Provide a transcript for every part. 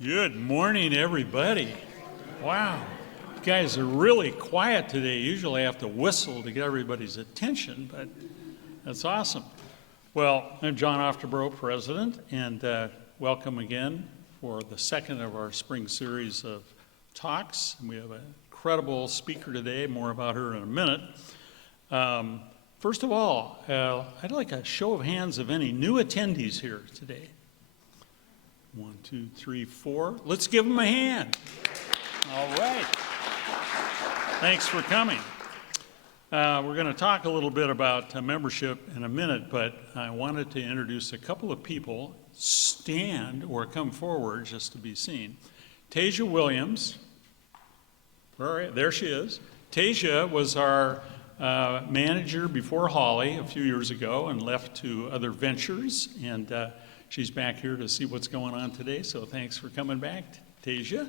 Good morning, everybody. Wow, you guys are really quiet today. Usually I have to whistle to get everybody's attention, but that's awesome. Well, I'm John Ofterbro, President, and welcome again for the second of our spring series of talks. And we have an incredible speaker today, more about her in a minute. First of all, I'd like a show of hands of any new attendees here today. 1, 2, 3, 4. Let's give them a hand. All right. Thanks for coming. We're going to talk a little bit about membership in a minute, but I wanted to introduce a couple of people. Stand or come forward just to be seen. Tasia Williams. All right, there she is. Tasia was our manager before Holly a few years ago and left to other ventures, and she's back here to see what's going on today, so thanks for coming back, Tasia.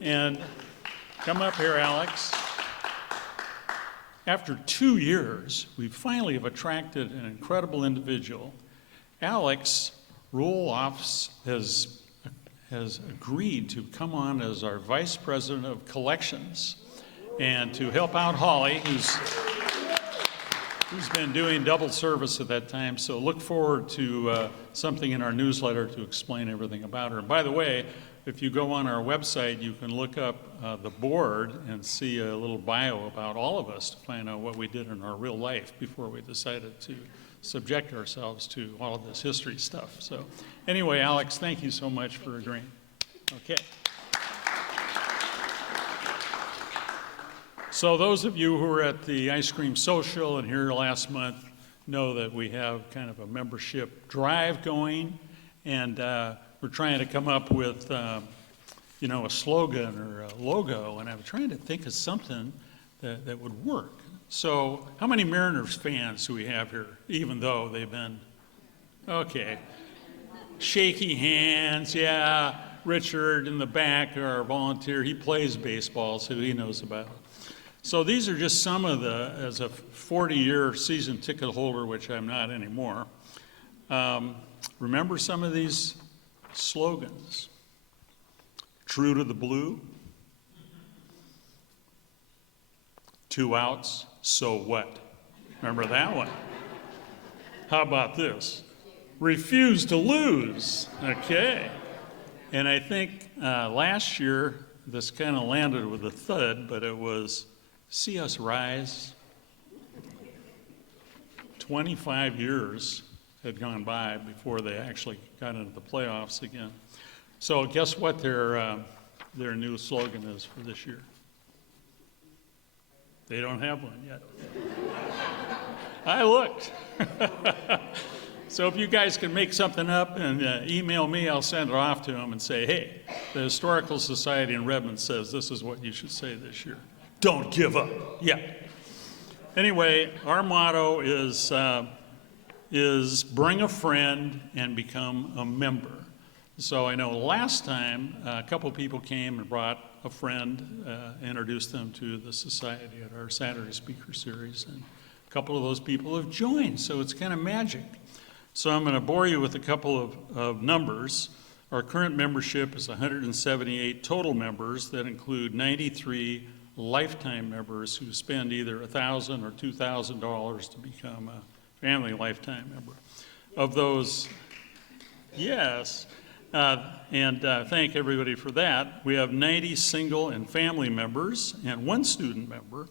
And come up here, Alex. After 2 years, we finally have attracted an incredible individual. Alex Roloffs has agreed to come on as our Vice President of Collections and to help out Holly, who's been doing double service at that time, so look forward to something in our newsletter to explain everything about her. And by the way, if you go on our website, you can look up the board and see a little bio about all of us to find out what we did in our real life before we decided to subject ourselves to all of this history stuff. So anyway, Alex, thank you so much for agreeing. Okay. So those of you who were at the Ice Cream Social and here last month know that we have kind of a membership drive going, and we're trying to come up with, a slogan or a logo, and I'm trying to think of something that would work. So how many Mariners fans do we have here, even though they've been, okay, shaky hands, yeah, Richard in the back, our volunteer, he plays baseball, so he knows about it. So these are just some of as a 40-year season ticket holder, which I'm not anymore, remember some of these slogans. True to the blue. 2 outs, so what? Remember that one? How about this? Refuse to lose. Okay. And I think last year, this kind of landed with a thud, but it was see us rise. 25 years had gone by before they actually got into the playoffs again. So guess what their new slogan is for this year? They don't have one yet. I looked. So if you guys can make something up and email me, I'll send it off to them and say, hey, the Historical Society in Redmond says this is what you should say this year. Don't give up. Yeah. Anyway, our motto is bring a friend and become a member. So I know last time a couple people came and brought a friend, introduced them to the society at our Saturday speaker series, and a couple of those people have joined, so it's kind of magic. So I'm going to bore you with a couple of numbers. Our current membership is 178 total members that include 93 lifetime members who spend either $1,000 or $2,000 to become a family lifetime member. Of those, yes, and thank everybody for that. We have 90 single and family members and 1 student member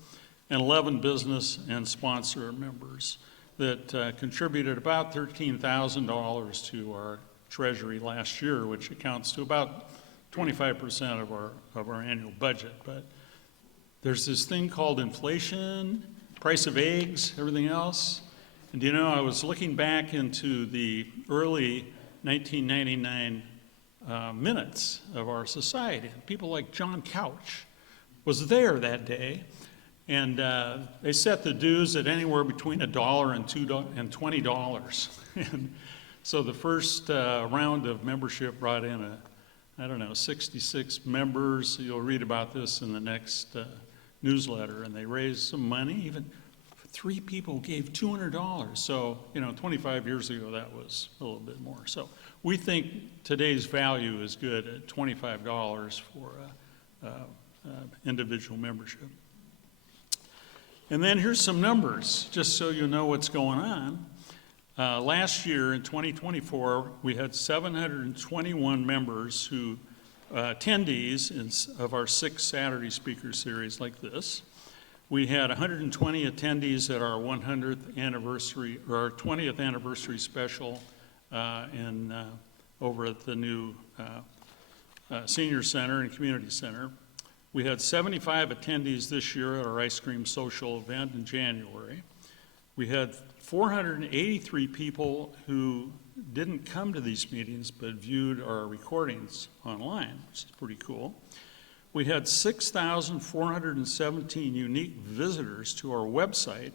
and 11 business and sponsor members that contributed about $13,000 to our treasury last year, which accounts to about 25% of our annual budget. But there's this thing called inflation, price of eggs, everything else. And I was looking back into the early 1999 minutes of our society. People like John Couch was there that day, and they set the dues at anywhere between $1 and $20. And so the first round of membership brought in 66 members. You'll read about this in the next newsletter, and they raised some money. Even 3 people gave $200. So, 25 years ago, that was a little bit more. So we think today's value is good at $25 for individual membership. And then here's some numbers, just so you know what's going on. Last year, in 2024, we had 721 members who, attendees of our 6 Saturday speaker series like this. We had 120 attendees at our 100th anniversary, or our 20th anniversary special over at the new Senior Center and Community Center. We had 75 attendees this year at our ice cream social event in January. We had 483 people who didn't come to these meetings but viewed our recordings online, which is pretty cool. We had 6,417 unique visitors to our website,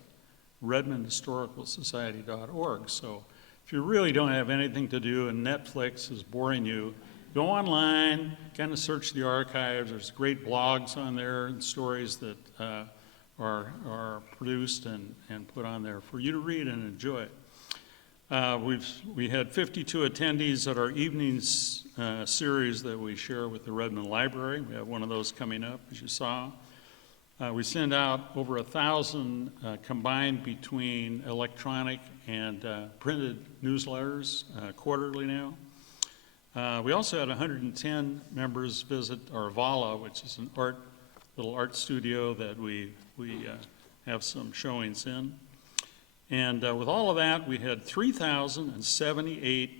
redmondhistoricalsociety.org. So if you really don't have anything to do and Netflix is boring you, go online, kind of search the archives. There's great blogs on there and stories that are produced and put on there for you to read and enjoy. We had 52 attendees at our evenings series that we share with the Redmond Library. We have one of those coming up, as you saw. We send out over 1,000 combined between electronic and printed newsletters quarterly now. We also had 110 members visit our Vala, which is an little art studio that we have some showings in. And with all of that, we had 3,078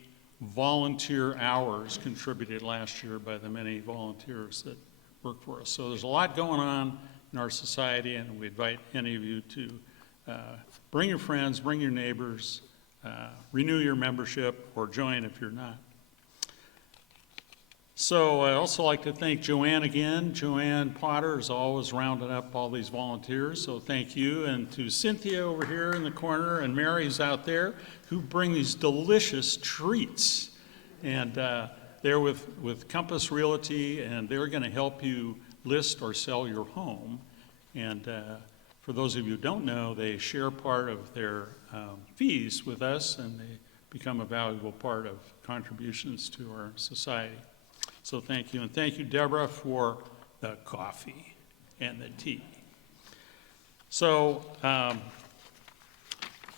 volunteer hours contributed last year by the many volunteers that work for us. So there's a lot going on in our society, and we invite any of you to bring your friends, bring your neighbors, renew your membership, or join if you're not. So I'd also like to thank Joanne again. Joanne Potter is always rounding up all these volunteers, so thank you. And to Cynthia over here in the corner and Mary's out there who bring these delicious treats. And they're with Compass Realty, and they're going to help you list or sell your home. And for those of you who don't know, they share part of their fees with us, and they become a valuable part of contributions to our society. So thank you, and thank you, Deborah, for the coffee and the tea. So I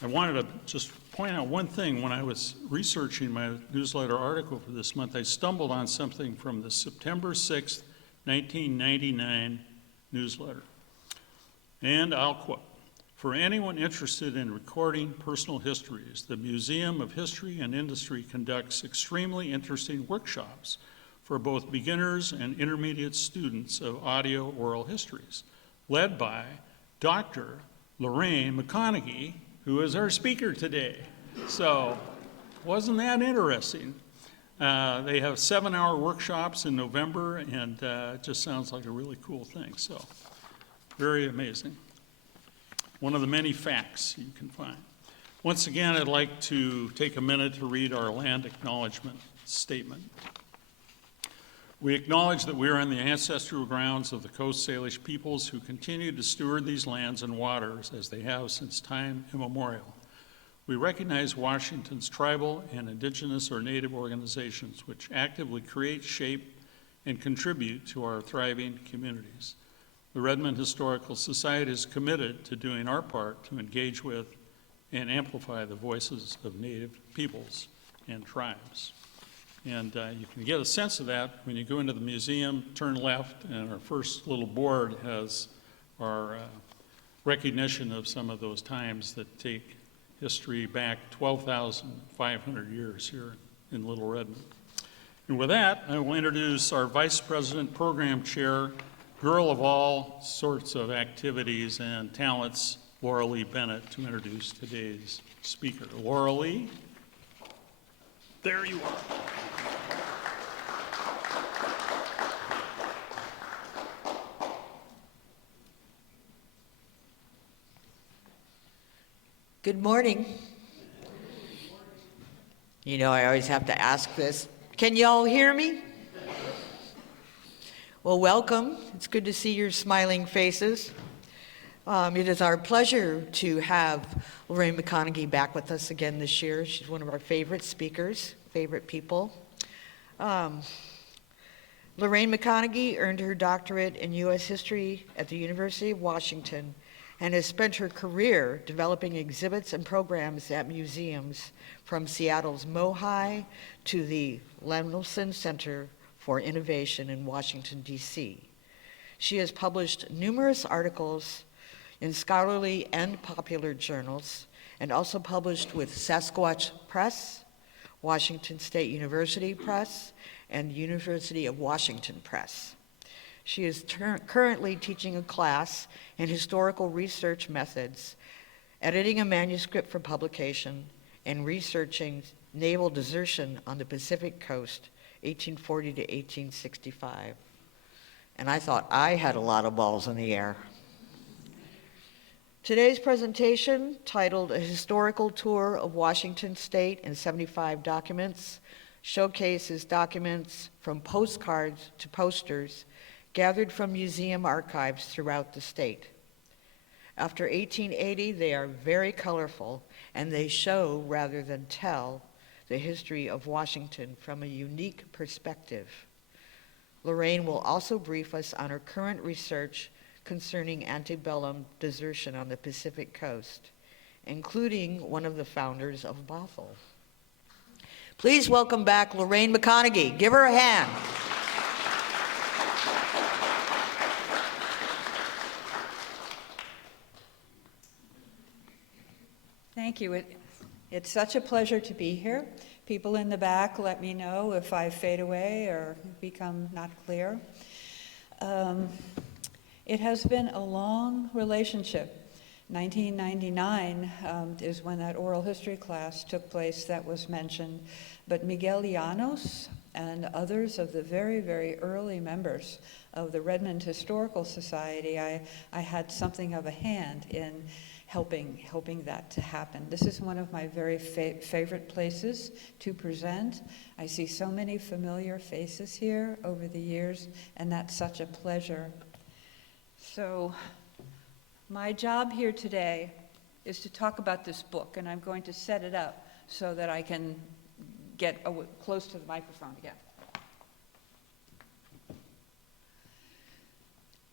wanted to just point out one thing. When I was researching my newsletter article for this month, I stumbled on something from the September 6th, 1999 newsletter. And I'll quote, "For anyone interested in recording personal histories, the Museum of History and Industry conducts extremely interesting workshops for both beginners and intermediate students of audio oral histories, led by Dr. Lorraine McConaghy, who is our speaker today." So, wasn't that interesting? They have 7-hour workshops in November, and it just sounds like a really cool thing. So, very amazing. One of the many facts you can find. Once again, I'd like to take a minute to read our land acknowledgement statement. We acknowledge that we are on the ancestral grounds of the Coast Salish peoples who continue to steward these lands and waters as they have since time immemorial. We recognize Washington's tribal and indigenous or native organizations which actively create, shape, and contribute to our thriving communities. The Redmond Historical Society is committed to doing our part to engage with and amplify the voices of native peoples and tribes. And you can get a sense of that when you go into the museum, turn left, and our first little board has our recognition of some of those times that take history back 12,500 years here in Little Redmond. And with that, I will introduce our Vice President, Program Chair, girl of all sorts of activities and talents, Laura Lee Bennett, to introduce today's speaker. Laura Lee, there you are. Good morning. You know, I always have to ask this. Can you all hear me? Well, welcome. It's good to see your smiling faces. It is our pleasure to have Lorraine McConaghy back with us again this year. She's one of our favorite speakers. favorite people. Lorraine McConaghy earned her doctorate in U.S. history at the University of Washington and has spent her career developing exhibits and programs at museums from Seattle's MOHAI to the Lemelson Center for Innovation in Washington, D.C. She has published numerous articles in scholarly and popular journals and also published with Sasquatch Press, Washington State University Press, and University of Washington Press. She is currently teaching a class in historical research methods, editing a manuscript for publication, and researching naval desertion on the Pacific Coast, 1840 to 1865. And I thought I had a lot of balls in the air. Today's presentation, titled A Historical Tour of Washington State in 75 Documents, showcases documents from postcards to posters gathered from museum archives throughout the state. After 1880, they are very colorful, and they show, rather than tell, the history of Washington from a unique perspective. Lorraine will also brief us on her current research concerning antebellum desertion on the Pacific Coast, including one of the founders of Bothell. Please welcome back Lorraine McConaghy. Give her a hand. Thank you. It's such a pleasure to be here. People in the back, let me know if I fade away or become not clear. It has been a long relationship. 1999 is when that oral history class took place that was mentioned, but Miguel Llanos and others of the very, very early members of the Redmond Historical Society, I had something of a hand in helping that to happen. This is one of my very favorite places to present. I see so many familiar faces here over the years, and that's such a pleasure. So my job here today is to talk about this book, and I'm going to set it up so that I can get close to the microphone again.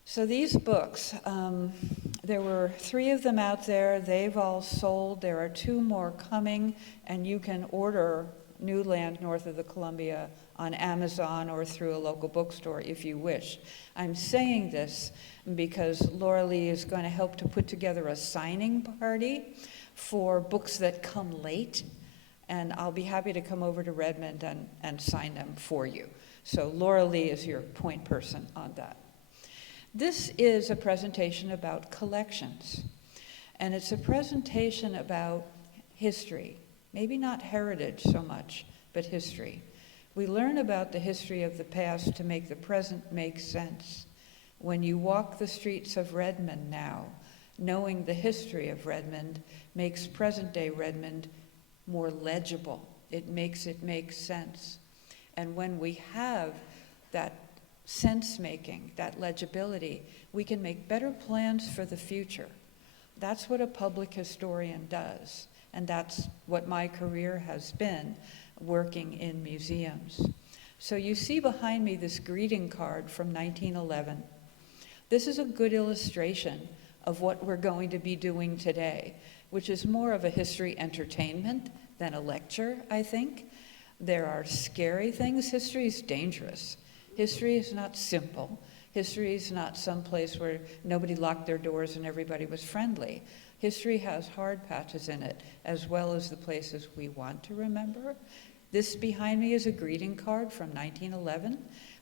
So these books, there were 3 of them out there. They've all sold. There are 2 more coming, and you can order New Land North of the Columbia on Amazon or through a local bookstore if you wish. I'm saying this because Laura Lee is going to help to put together a signing party for books that come late, and I'll be happy to come over to Redmond and sign them for you. So Laura Lee is your point person on that. This is a presentation about collections, and it's a presentation about history, maybe not heritage so much, but history. We learn about the history of the past to make the present make sense. When you walk the streets of Redmond now, knowing the history of Redmond makes present-day Redmond more legible. It makes it make sense. And when we have that sense-making, that legibility, we can make better plans for the future. That's what a public historian does, and that's what my career has been, working in museums. So you see behind me this greeting card from 1911. This is a good illustration of what we're going to be doing today, which is more of a history entertainment than a lecture, I think. There are scary things. History is dangerous. History is not simple. History is not some place where nobody locked their doors and everybody was friendly. History has hard patches in it, as well as the places we want to remember. This behind me is a greeting card from 1911.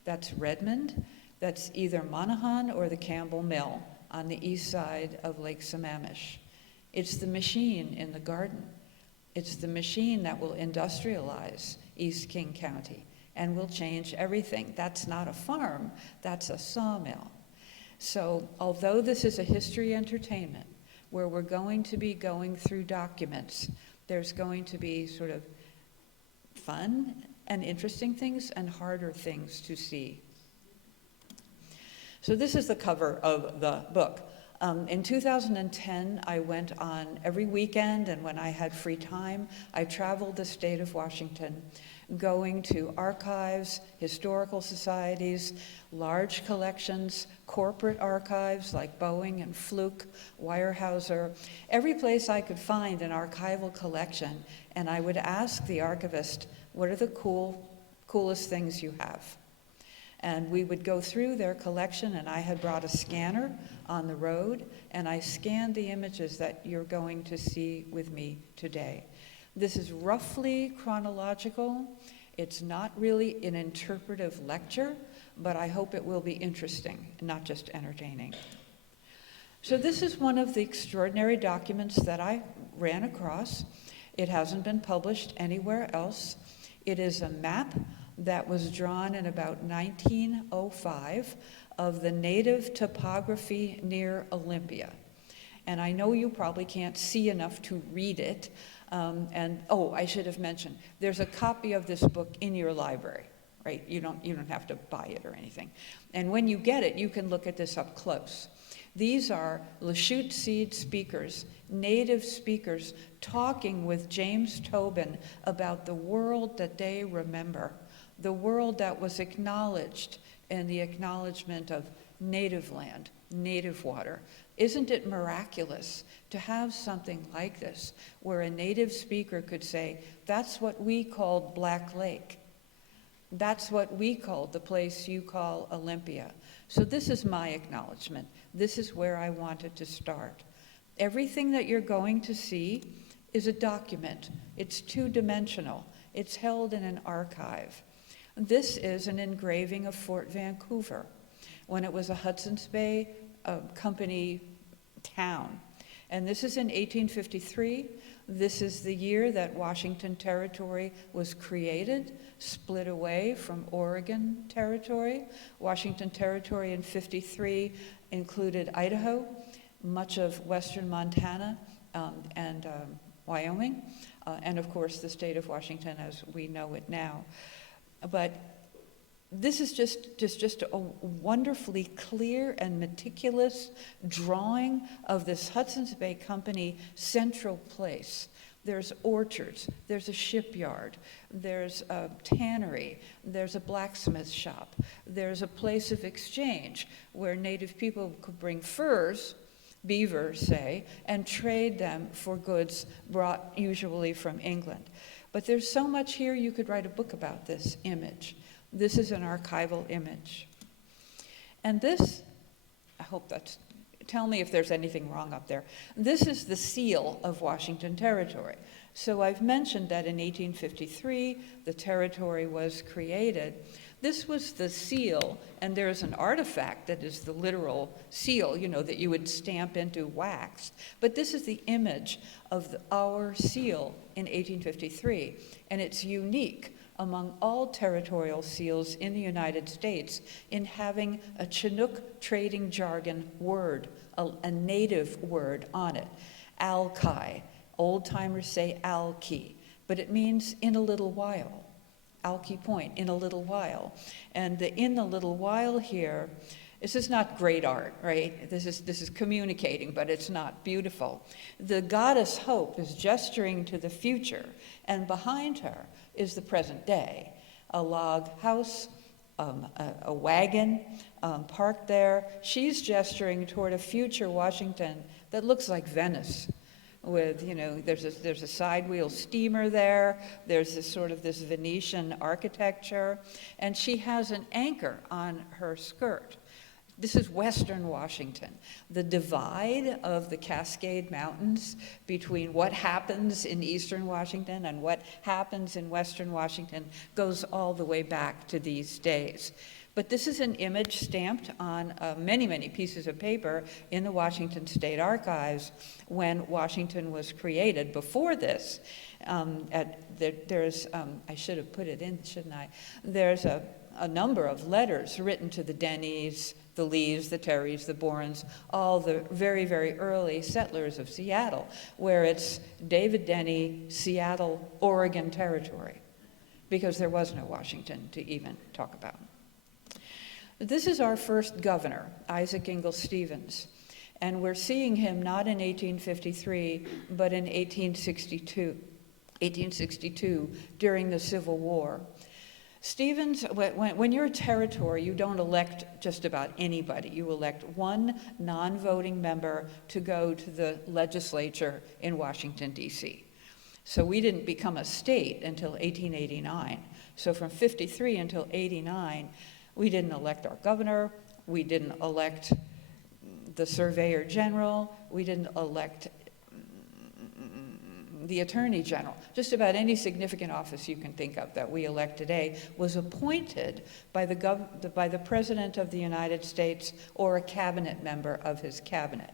That's Redmond. That's either Monaghan or the Campbell Mill on the east side of Lake Sammamish. It's the machine in the garden. It's the machine that will industrialize East King County and will change everything. That's not a farm, that's a sawmill. So although this is a history entertainment where we're going to be going through documents, there's going to be sort of fun and interesting things and harder things to see. So this is the cover of the book. In 2010, I went on every weekend, and when I had free time, I traveled the state of Washington, going to archives, historical societies, large collections, corporate archives like Boeing and Fluke, Weyerhaeuser, every place I could find an archival collection, and I would ask the archivist, what are the coolest things you have? And we would go through their collection, and I had brought a scanner on the road, and I scanned the images that you're going to see with me today. This is roughly chronological. It's not really an interpretive lecture, but I hope it will be interesting, not just entertaining. So this is one of the extraordinary documents that I ran across. It hasn't been published anywhere else. It is a map that was drawn in about 1905 of the native topography near Olympia. And I know you probably can't see enough to read it. I should have mentioned, there's a copy of this book in your library, right? You don't have to buy it or anything. And when you get it, you can look at this up close. These are Lachute Seed speakers, native speakers, talking with James Tobin about the world that they remember, the world that was acknowledged in the acknowledgement of native land, native water. Isn't it miraculous to have something like this, where a native speaker could say, that's what we called Black Lake. That's what we called the place you call Olympia. So this is my acknowledgement. This is where I wanted to start. Everything that you're going to see is a document. It's two-dimensional. It's held in an archive. This is an engraving of Fort Vancouver when it was a Hudson's Bay Company town. And this is in 1853. This is the year that Washington Territory was created, split away from Oregon Territory. Washington Territory in 53 included Idaho, much of western Montana, and Wyoming, and of course the state of Washington as we know it now. But this is just a wonderfully clear and meticulous drawing of this Hudson's Bay Company central place. There's orchards, there's a shipyard, there's a tannery, there's a blacksmith shop, there's a place of exchange where native people could bring furs, beaver, say, and trade them for goods brought usually from England. But there's so much here, you could write a book about this image. This is an archival image. And this, I hope that's, tell me if there's anything wrong up there. This is the seal of Washington Territory. So I've mentioned that in 1853, the territory was created. This was the seal, and there's an artifact that is the literal seal, that you would stamp into wax. But this is the image of our seal in 1853, and it's unique among all territorial seals in the United States in having a Chinook trading jargon word, a native word on it. Alki, old-timers say alki, but it means in a little while. Alki Point, in a little while. And the in a little while here, this is not great art, right? This is communicating, but it's not beautiful. The goddess Hope is gesturing to the future, and behind her is the present day. A log house, a wagon parked there. She's gesturing toward a future Washington that looks like Venice. With, there's a side wheel steamer there. There's this Venetian architecture, and she has an anchor on her skirt. This is Western Washington, the divide of the Cascade Mountains between what happens in Eastern Washington and what happens in Western Washington goes all the way back to these days. But this is an image stamped on many, many pieces of paper in the Washington State Archives when Washington was created. Before this, there's, I should have put it in, shouldn't I? There's a number of letters written to the Denneys, the Lees, the Terrys, the Borans, all the very, very early settlers of Seattle, where it's David Denny, Seattle, Oregon Territory, because there was no Washington to even talk about. This is our first governor, Isaac Ingalls Stevens. And we're seeing him not in 1853, but in 1862 during the Civil War. Stevens, when you're a territory, you don't elect just about anybody. You elect one non-voting member to go to the legislature in Washington, D.C. So we didn't become a state until 1889. So from 53 until 89, we didn't elect our governor, we didn't elect the surveyor general, we didn't elect the attorney general. Just about any significant office you can think of that we elect today was appointed by the President of the United States or a cabinet member of his cabinet.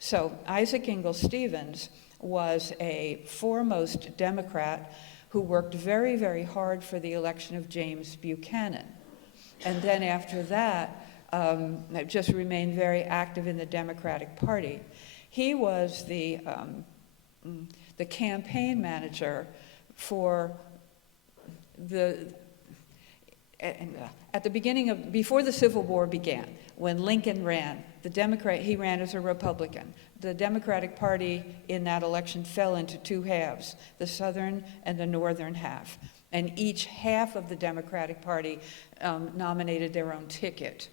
So Isaac Ingalls Stevens was a foremost Democrat who worked very, very hard for the election of James Buchanan. And then after that, just remained very active in the Democratic Party. He was the campaign manager for at the beginning of, before the Civil War began, when Lincoln ran, he ran as a Republican. The Democratic Party in that election fell into two halves, the southern and the northern half. And each half of the Democratic Party nominated their own ticket.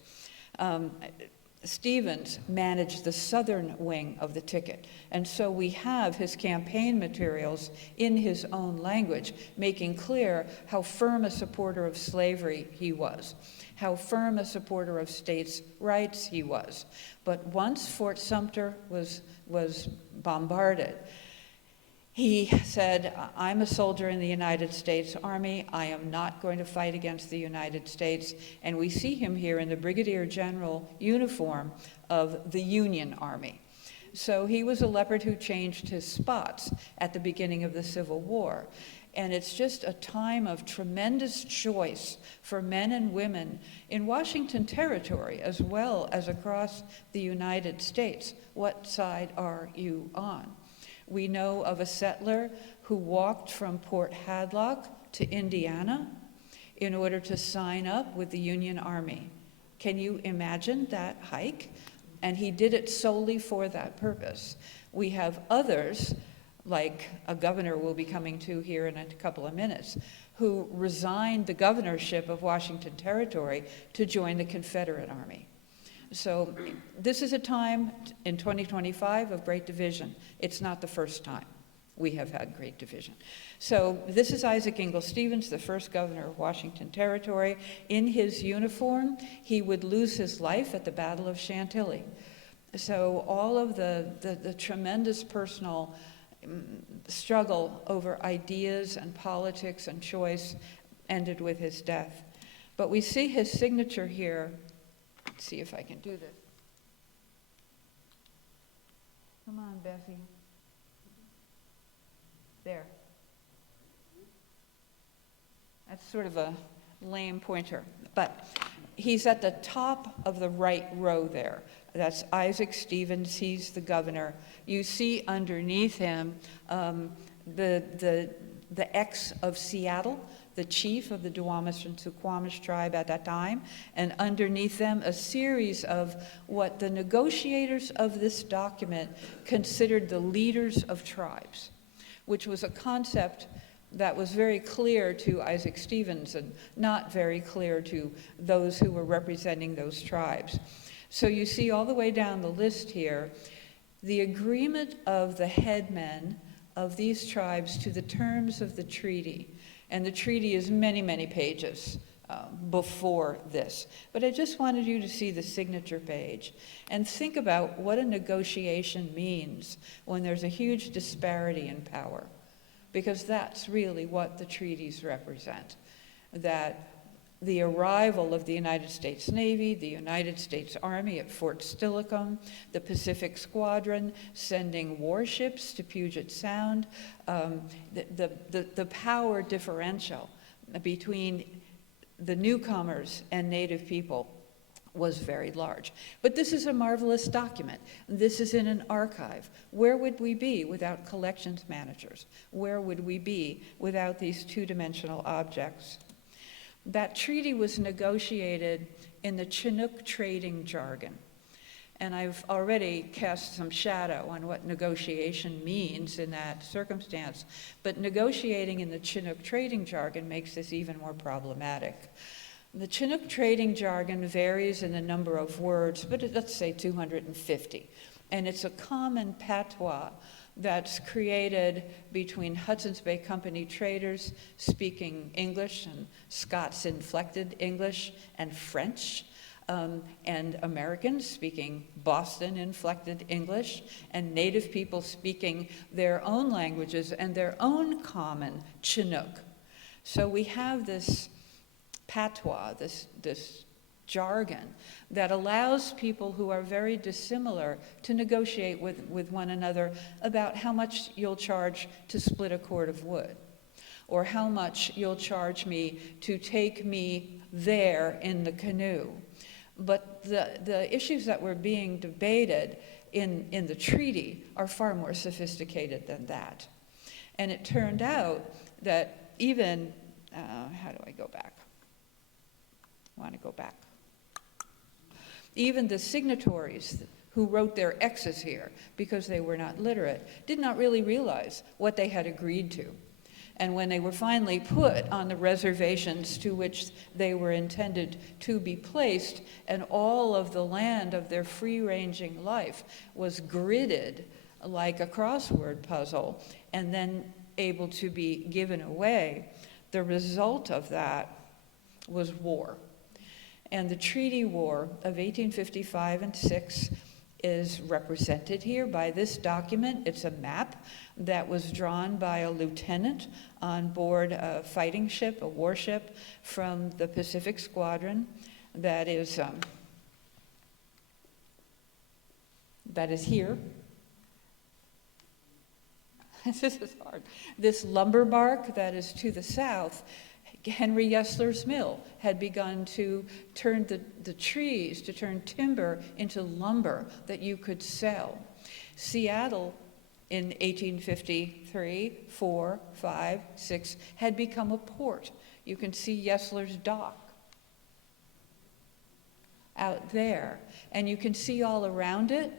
Stevens managed the southern wing of the ticket. And so we have his campaign materials in his own language, making clear how firm a supporter of slavery he was, how firm a supporter of states' rights he was. But once Fort Sumter was bombarded, he said, I'm a soldier in the United States Army. I am not going to fight against the United States. And we see him here in the Brigadier General uniform of the Union Army. So he was a leopard who changed his spots at the beginning of the Civil War. And it's just a time of tremendous choice for men and women in Washington Territory as well as across the United States. What side are you on? We know of a settler who walked from Port Hadlock to Indiana in order to sign up with the Union Army. Can you imagine that hike? And he did it solely for that purpose. We have others, like a governor we'll be coming to here in a couple of minutes, who resigned the governorship of Washington Territory to join the Confederate Army. So this is a time in 2025 of great division. It's not the first time we have had great division. So this is Isaac Ingalls Stevens, the first governor of Washington Territory. In his uniform, he would lose his life at the Battle of Chantilly. So all of the tremendous personal struggle over ideas and politics and choice ended with his death. But we see his signature here. Let's see if I can do this. Come on, Bessie. There. That's sort of a lame pointer, but he's at the top of the right row there. That's Isaac Stevens. He's the governor. You see underneath him the X of Seattle, the chief of the Duwamish and Suquamish tribe at that time, and underneath them a series of what the negotiators of this document considered the leaders of tribes, which was a concept that was very clear to Isaac Stevens and not very clear to those who were representing those tribes. So you see all the way down the list here, the agreement of the headmen of these tribes to the terms of the treaty. And the treaty is many, many pages before this. But I just wanted you to see the signature page and think about what a negotiation means when there's a huge disparity in power. Because that's really what the treaties represent. That the arrival of the United States Navy, the United States Army at Fort Steilacoom, the Pacific Squadron sending warships to Puget Sound, the power differential between the newcomers and Native people was very large. But this is a marvelous document. This is in an archive. Where would we be without collections managers? Where would we be without these two-dimensional objects? That treaty was negotiated in the Chinook trading jargon. And I've already cast some shadow on what negotiation means in that circumstance. But negotiating in the Chinook trading jargon makes this even more problematic. The Chinook trading jargon varies in the number of words, but let's say 250. And it's a common patois that's created between Hudson's Bay Company traders speaking English and Scots-inflected English and French, and Americans speaking Boston-inflected English, and Native people speaking their own languages and their own common Chinook. So we have this patois, this jargon that allows people who are very dissimilar to negotiate with one another about how much you'll charge to split a cord of wood, or how much you'll charge me to take me there in the canoe. But the issues that were being debated in the treaty are far more sophisticated than that. And it turned out that even, how do I go back? I want to go back. Even the signatories who wrote their X's here because they were not literate did not really realize what they had agreed to. And when they were finally put on the reservations to which they were intended to be placed, and all of the land of their free-ranging life was gridded like a crossword puzzle and then able to be given away, the result of that was war. And the treaty war of 1855 and 6 is represented here by this document. It's a map that was drawn by a lieutenant on board a fighting ship, a warship from the Pacific Squadron that is here. This is hard. This lumber bark that is to the south, Henry Yesler's mill had begun to turn the trees, to turn timber into lumber that you could sell. Seattle in 1853, 4, 5, 6 had become a port. You can see Yesler's dock out there. And you can see all around it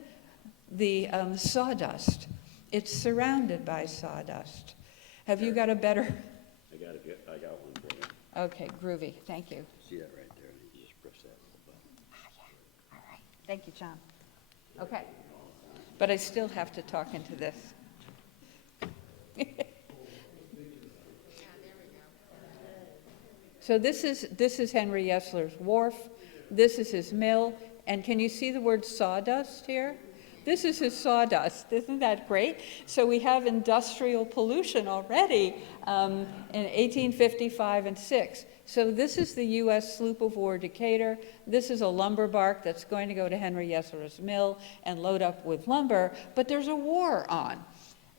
the sawdust. It's surrounded by sawdust. Have you got a better... I got one for you. Okay, groovy. Thank you. See that right there? You just press that little button. All right. Thank you, John. Okay. But I still have to talk into this. So this is Henry Yesler's wharf. This is his mill. And can you see the word sawdust here? This is his sawdust. Isn't that great? So we have industrial pollution already in 1855 and 6. So this is the U.S. sloop of war Decatur. This is a lumber bark that's going to go to Henry Yesler's mill and load up with lumber, but there's a war on.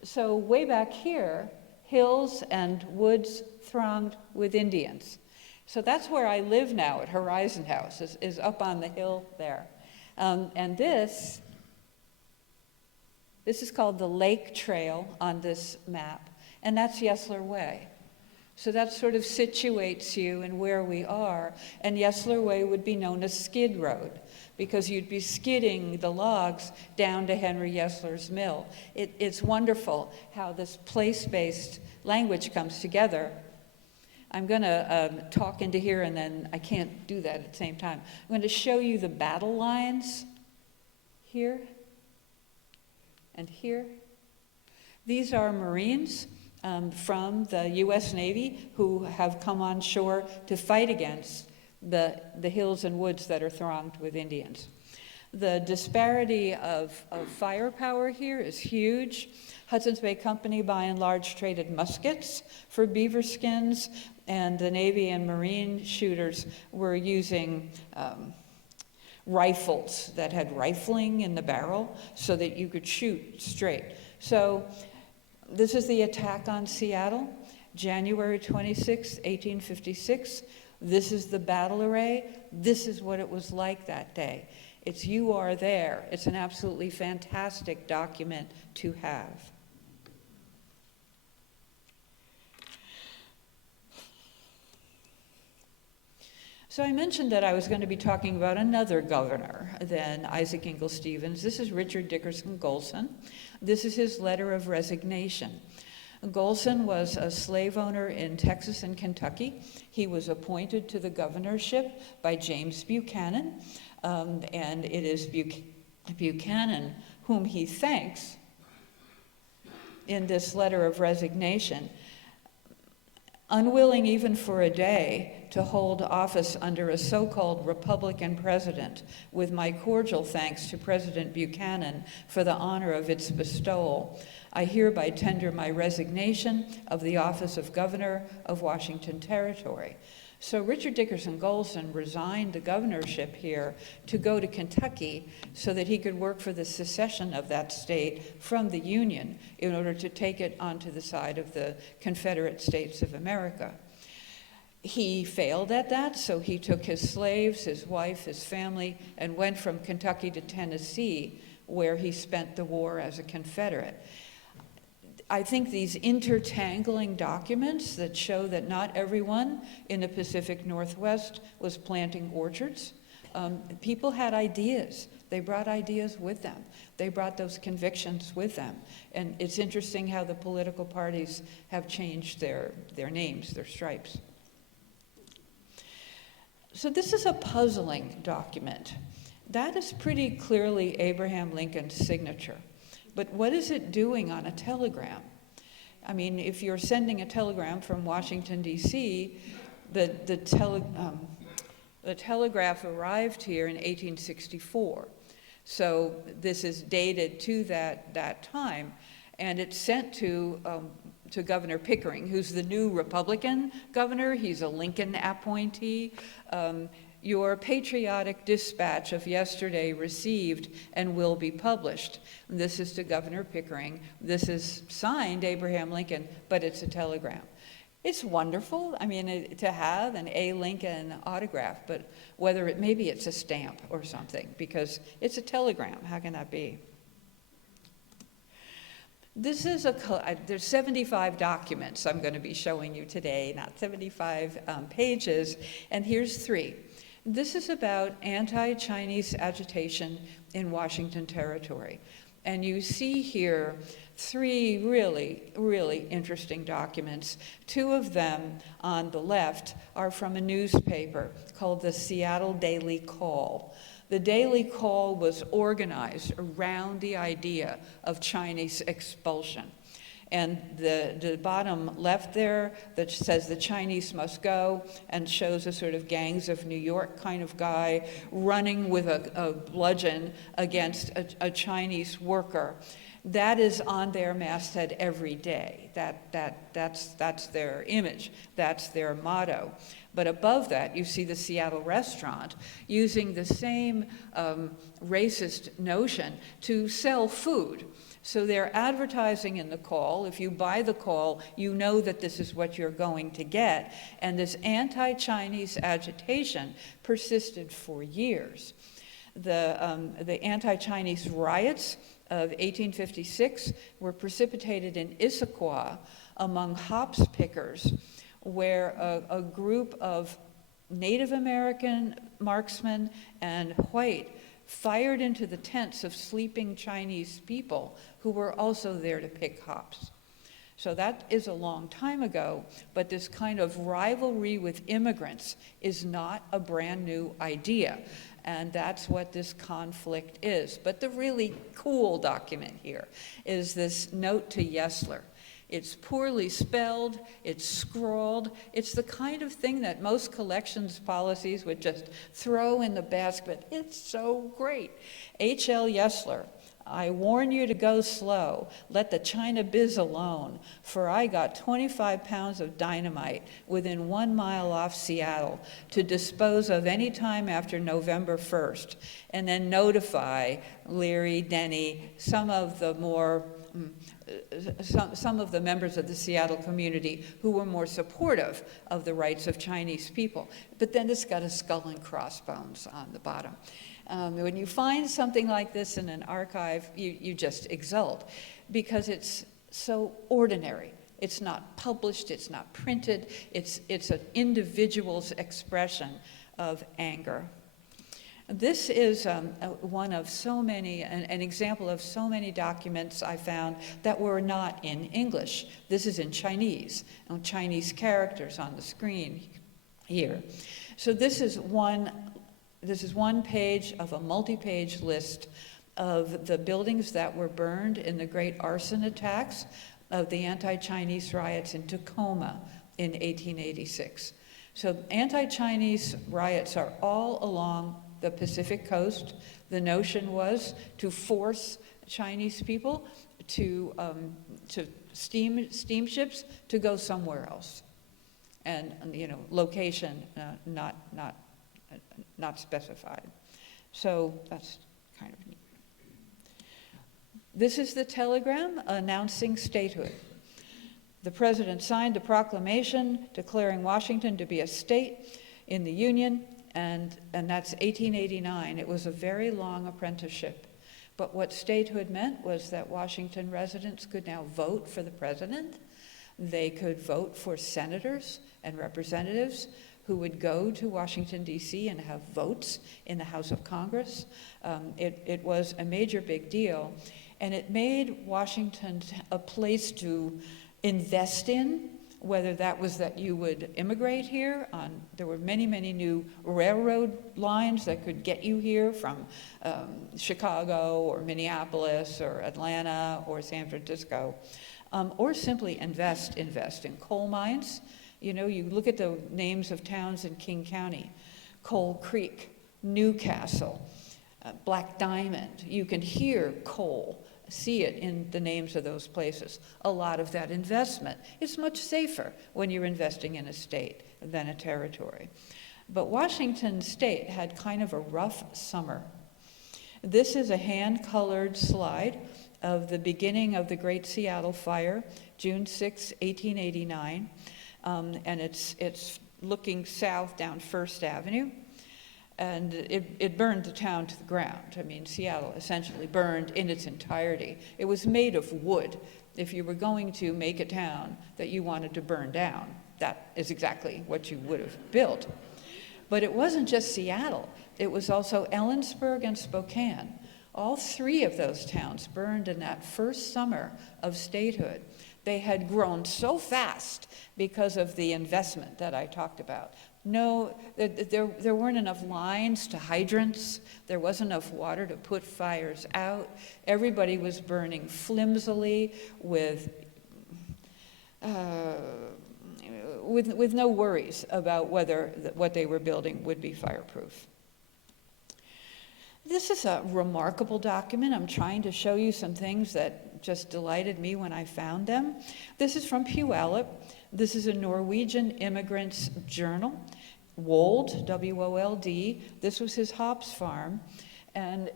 So way back here, hills and woods thronged with Indians. So that's where I live now at Horizon House, is up on the hill there. And this is called the Lake Trail on this map, and that's Yesler Way. So that sort of situates you in where we are, and Yesler Way would be known as Skid Road, because you'd be skidding the logs down to Henry Yesler's mill. It's wonderful how this place-based language comes together. I'm going to talk into here, and then I can't do that at the same time. I'm going to show you the battle lines here and here. These are Marines from the U.S. Navy who have come on shore to fight against the hills and woods that are thronged with Indians. The disparity of firepower here is huge. Hudson's Bay Company, by and large, traded muskets for beaver skins, and the Navy and Marine shooters were using rifles that had rifling in the barrel so that you could shoot straight. So this is the attack on Seattle, January 26, 1856. This is the battle array. This is what it was like that day. It's You Are There. It's an absolutely fantastic document to have. So I mentioned that I was going to be talking about another governor than Isaac Ingalls Stevens. This is Richard Dickerson Golson. This is his letter of resignation. Golson was a slave owner in Texas and Kentucky. He was appointed to the governorship by James Buchanan, and it is Buchanan whom he thanks in this letter of resignation, unwilling even for a day to hold office under a so-called Republican president, with my cordial thanks to President Buchanan for the honor of its bestowal, I hereby tender my resignation of the office of Governor of Washington Territory. So Richard Dickerson Golson resigned the governorship here to go to Kentucky so that he could work for the secession of that state from the Union in order to take it onto the side of the Confederate States of America. He failed at that, so he took his slaves, his wife, his family, and went from Kentucky to Tennessee, where he spent the war as a Confederate. I think these intertangling documents that show that not everyone in the Pacific Northwest was planting orchards. People had ideas. They brought ideas with them. They brought those convictions with them. And it's interesting how the political parties have changed their names, their stripes. So this is a puzzling document. That is pretty clearly Abraham Lincoln's signature. But what is it doing on a telegram? I mean, if you're sending a telegram from Washington, D.C., the telegraph arrived here in 1864. So this is dated to that time, and it's sent to Governor Pickering, who's the new Republican governor. He's a Lincoln appointee. Your patriotic dispatch of yesterday received and will be published. This is to Governor Pickering. This is signed Abraham Lincoln, but it's a telegram. It's wonderful, I mean, to have an A. Lincoln autograph, but maybe it's a stamp or something, because it's a telegram. How can that be? This is there's 75 documents I'm going to be showing you today, not 75 pages, and here's 3. This is about anti-Chinese agitation in Washington Territory. And you see here 3 really, really interesting documents. 2 of them on the left are from a newspaper called the Seattle Daily Call. The Daily Call was organized around the idea of Chinese expulsion. And the bottom left there that says the Chinese must go and shows a sort of gangs of New York kind of guy running with a bludgeon against a Chinese worker. That is on their masthead every day. That's their image. That's their motto. But above that, you see the Seattle restaurant using the same racist notion to sell food. So they're advertising in the call. If you buy the call, you know that this is what you're going to get. And this anti-Chinese agitation persisted for years. The anti-Chinese riots of 1856 were precipitated in Issaquah among hops pickers, where a group of Native American marksmen and white fired into the tents of sleeping Chinese people who were also there to pick hops. So that is a long time ago, but this kind of rivalry with immigrants is not a brand new idea. And that's what this conflict is. But the really cool document here is this note to Yesler. It's poorly spelled, it's scrawled, it's the kind of thing that most collections policies would just throw in the basket. It's so great. H.L. Yesler, I warn you to go slow. Let the China biz alone, for I got 25 pounds of dynamite within 1 mile off Seattle to dispose of any time after November 1st, and then notify Leary, Denny, some of the members of the Seattle community who were more supportive of the rights of Chinese people. But then it's got a skull and crossbones on the bottom. When you find something like this in an archive, you just exult, because it's so ordinary. It's not published, it's not printed, it's an individual's expression of anger. This is one of so many, an example of so many documents I found that were not in English. This is in Chinese, and Chinese characters on the screen here. So this is one page of a multi-page list of the buildings that were burned in the great arson attacks of the anti-Chinese riots in Tacoma in 1886. So anti-Chinese riots are all along the Pacific coast. The notion was to force Chinese people to steamships to go somewhere else, and location not specified. So that's kind of neat. This is the telegram announcing statehood. The president signed a proclamation declaring Washington to be a state in the Union, and that's 1889. It was a very long apprenticeship. But what statehood meant was that Washington residents could now vote for the president. They could vote for senators and representatives who would go to Washington, D.C. and have votes in the House of Congress. It was a major big deal. And it made Washington a place to invest in, whether that was that you would immigrate here. There were many, many new railroad lines that could get you here from Chicago or Minneapolis or Atlanta or San Francisco, or simply invest in coal mines. You look at the names of towns in King County: Coal Creek, Newcastle, Black Diamond. You can hear coal, see it in the names of those places. A lot of that investment is much safer when you're investing in a state than a territory. But Washington State had kind of a rough summer. This is a hand-colored slide of the beginning of the Great Seattle Fire, June 6, 1889. And it's looking south down First Avenue. And it burned the town to the ground. I mean, Seattle essentially burned in its entirety. It was made of wood. If you were going to make a town that you wanted to burn down, that is exactly what you would have built. But it wasn't just Seattle. It was also Ellensburg and Spokane. All three of those towns burned in that first summer of statehood. They had grown so fast because of the investment that I talked about. No, there weren't enough lines to hydrants. There wasn't enough water to put fires out. Everybody was burning flimsily with no worries about whether what they were building would be fireproof. This is a remarkable document. I'm trying to show you some things that just delighted me when I found them. This is from Puyallup. This is a Norwegian immigrant's journal. Wold, W-O-L-D. This was his hops farm. And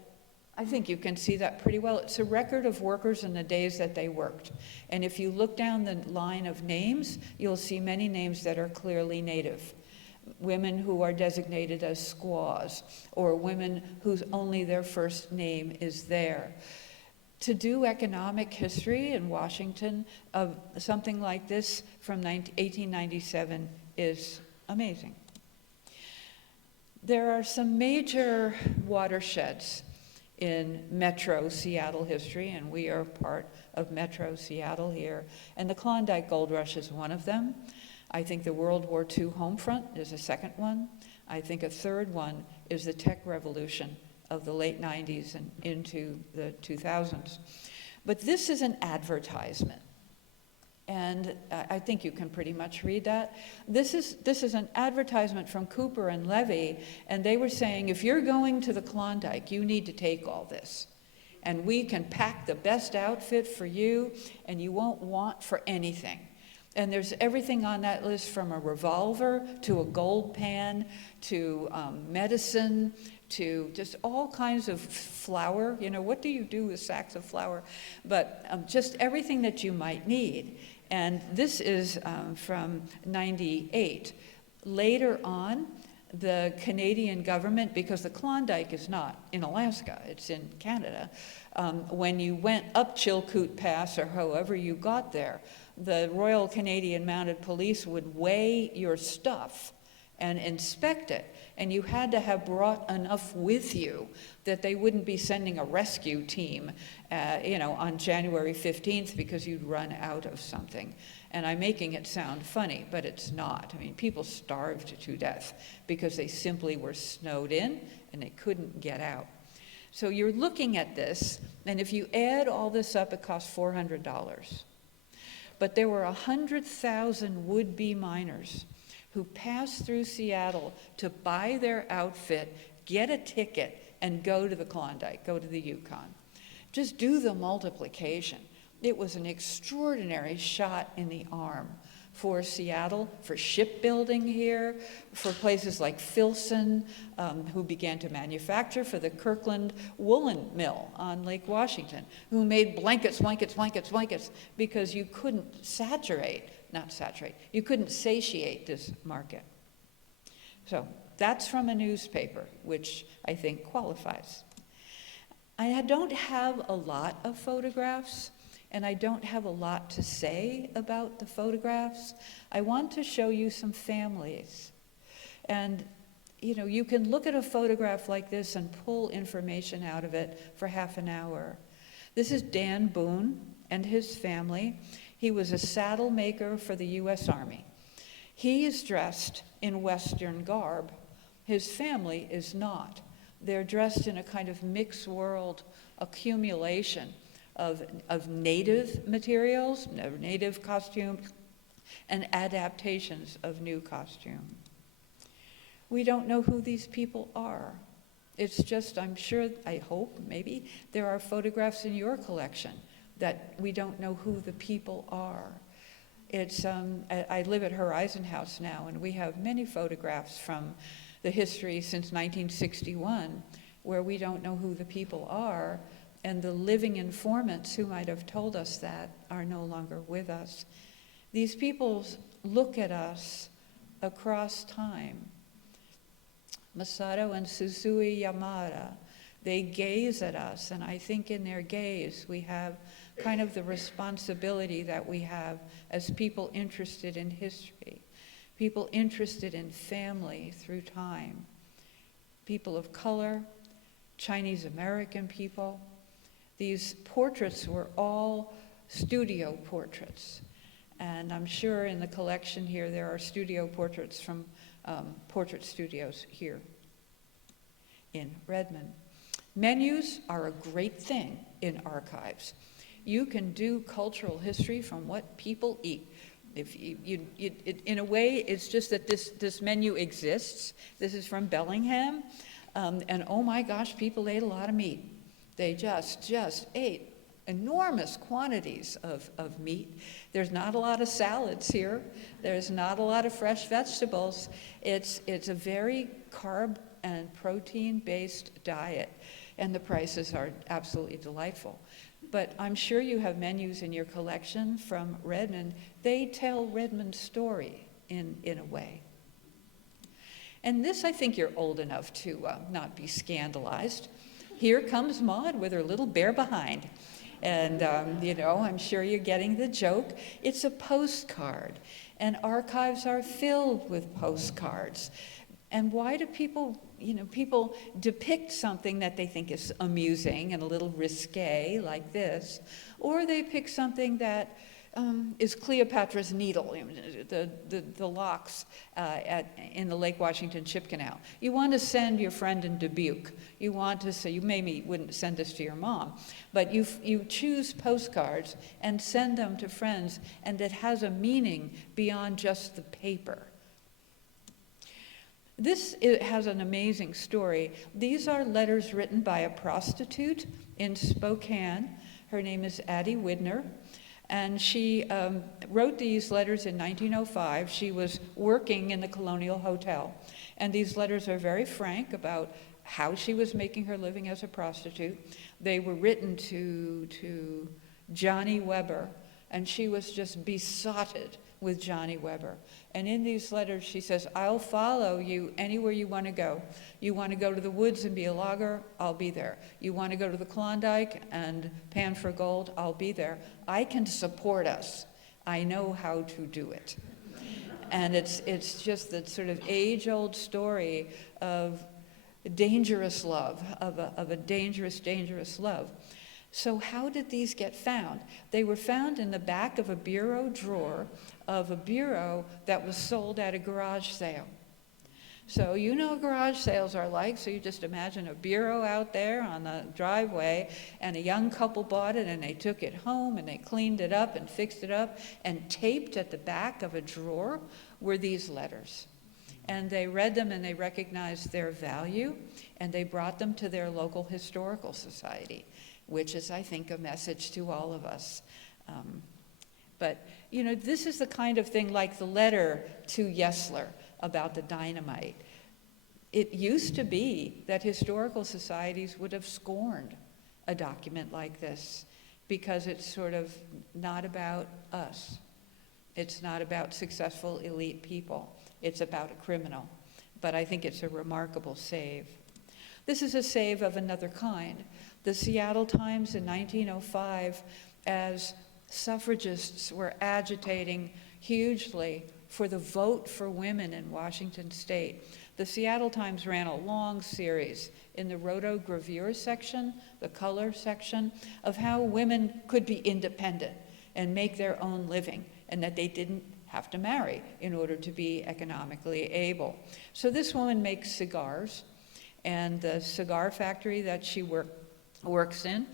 I think you can see that pretty well. It's a record of workers in the days that they worked. And if you look down the line of names, you'll see many names that are clearly native. Women who are designated as squaws, or women whose only their first name is there. To do economic history in Washington of something like this from 1897 is amazing. There are some major watersheds in Metro Seattle history, and we are part of Metro Seattle here. And the Klondike Gold Rush is one of them. I think the World War II home front is a second one. I think a third one is the tech revolution of the late 90s and into the 2000s. But this is an advertisement. And I think you can pretty much read that. This is an advertisement from Cooper and Levy, and they were saying, if you're going to the Klondike, you need to take all this. And we can pack the best outfit for you, and you won't want for anything. And there's everything on that list, from a revolver to a gold pan to medicine to just all kinds of flour. What do you do with sacks of flour? But just everything that you might need. And this is from 98. Later on, the Canadian government, because the Klondike is not in Alaska, it's in Canada, when you went up Chilkoot Pass or however you got there, the Royal Canadian Mounted Police would weigh your stuff and inspect it. And you had to have brought enough with you that they wouldn't be sending a rescue team, on January 15th because you'd run out of something. And I'm making it sound funny, but it's not. I mean, people starved to death because they simply were snowed in and they couldn't get out. So you're looking at this, and if you add all this up, it costs $400. But there were 100,000 would-be miners who passed through Seattle to buy their outfit, get a ticket, and go to the Klondike, go to the Yukon. Just do the multiplication. It was an extraordinary shot in the arm for Seattle, for shipbuilding here, for places like Filson, who began to manufacture, for the Kirkland woolen mill on Lake Washington, who made blankets, because you couldn't you couldn't satiate this market. So that's from a newspaper, which I think qualifies. I don't have a lot of photographs, and I don't have a lot to say about the photographs. I want to show you some families. And, you can look at a photograph like this and pull information out of it for half an hour. This is Dan Boone and his family. He was a saddle maker for the U.S. Army. He is dressed in Western garb. His family is not. They're dressed in a kind of mixed world accumulation of native materials, native costumes, and adaptations of new costume. We don't know who these people are. It's just, I'm sure, I hope, maybe, there are photographs in your collection that we don't know who the people are. It's, I live at Horizon House now, and we have many photographs from the history since 1961 where we don't know who the people are, and the living informants who might have told us that are no longer with us. These people look at us across time. Masato and Susui Yamada, they gaze at us, and I think in their gaze we have kind of the responsibility that we have as people interested in history, people interested in family through time, people of color, Chinese American people. These portraits were all studio portraits. And I'm sure in the collection here there are studio portraits from portrait studios here in Redmond. Menus are a great thing in archives. You can do cultural history from what people eat. If in a way, it's just that this menu exists. This is from Bellingham, and oh my gosh, people ate a lot of meat. They just ate enormous quantities of meat. There's not a lot of salads here. There's not a lot of fresh vegetables. It's a very carb and protein-based diet, and the prices are absolutely delightful. But I'm sure you have menus in your collection from Redmond. They tell Redmond's story in a way. And this, I think you're old enough to not be scandalized. Here comes Maud with her little bare behind. And, I'm sure you're getting the joke. It's a postcard, and archives are filled with postcards. And why do people depict something that they think is amusing and a little risque, like this, or they pick something that is Cleopatra's Needle, the locks in the Lake Washington Ship Canal. You want to send your friend in Dubuque. You want to say, you maybe wouldn't send this to your mom, but you choose postcards and send them to friends, and it has a meaning beyond just the paper. It has an amazing story. These are letters written by a prostitute in Spokane. Her name is Addie Widner. And she wrote these letters in 1905. She was working in the Colonial Hotel. And these letters are very frank about how she was making her living as a prostitute. They were written to Johnny Weber, and she was just besotted with Johnny Weber. And in these letters, she says, I'll follow you anywhere you want to go. You want to go to the woods and be a logger? I'll be there. You want to go to the Klondike and pan for gold? I'll be there. I can support us. I know how to do it. And it's just the sort of age-old story of dangerous love, of a dangerous, dangerous love. So how did these get found? They were found in the back of a bureau drawer of a bureau that was sold at a garage sale. So you know what garage sales are like, so you just imagine a bureau out there on the driveway, and a young couple bought it, and they took it home, and they cleaned it up and fixed it up, and taped at the back of a drawer were these letters. And they read them, and they recognized their value, and they brought them to their local historical society, which is, I think, a message to all of us. But, you know, this is the kind of thing like the letter to Yesler about the dynamite. It used to be that historical societies would have scorned a document like this because it's sort of not about us. It's not about successful elite people. It's about a criminal. But I think it's a remarkable save. This is a save of another kind. The Seattle Times in 1905, as suffragists were agitating hugely for the vote for women in Washington state, the Seattle Times ran a long series in the rotogravure section, the color section, of how women could be independent and make their own living, and that they didn't have to marry in order to be economically able. So this woman makes cigars, and the cigar factory that she works in,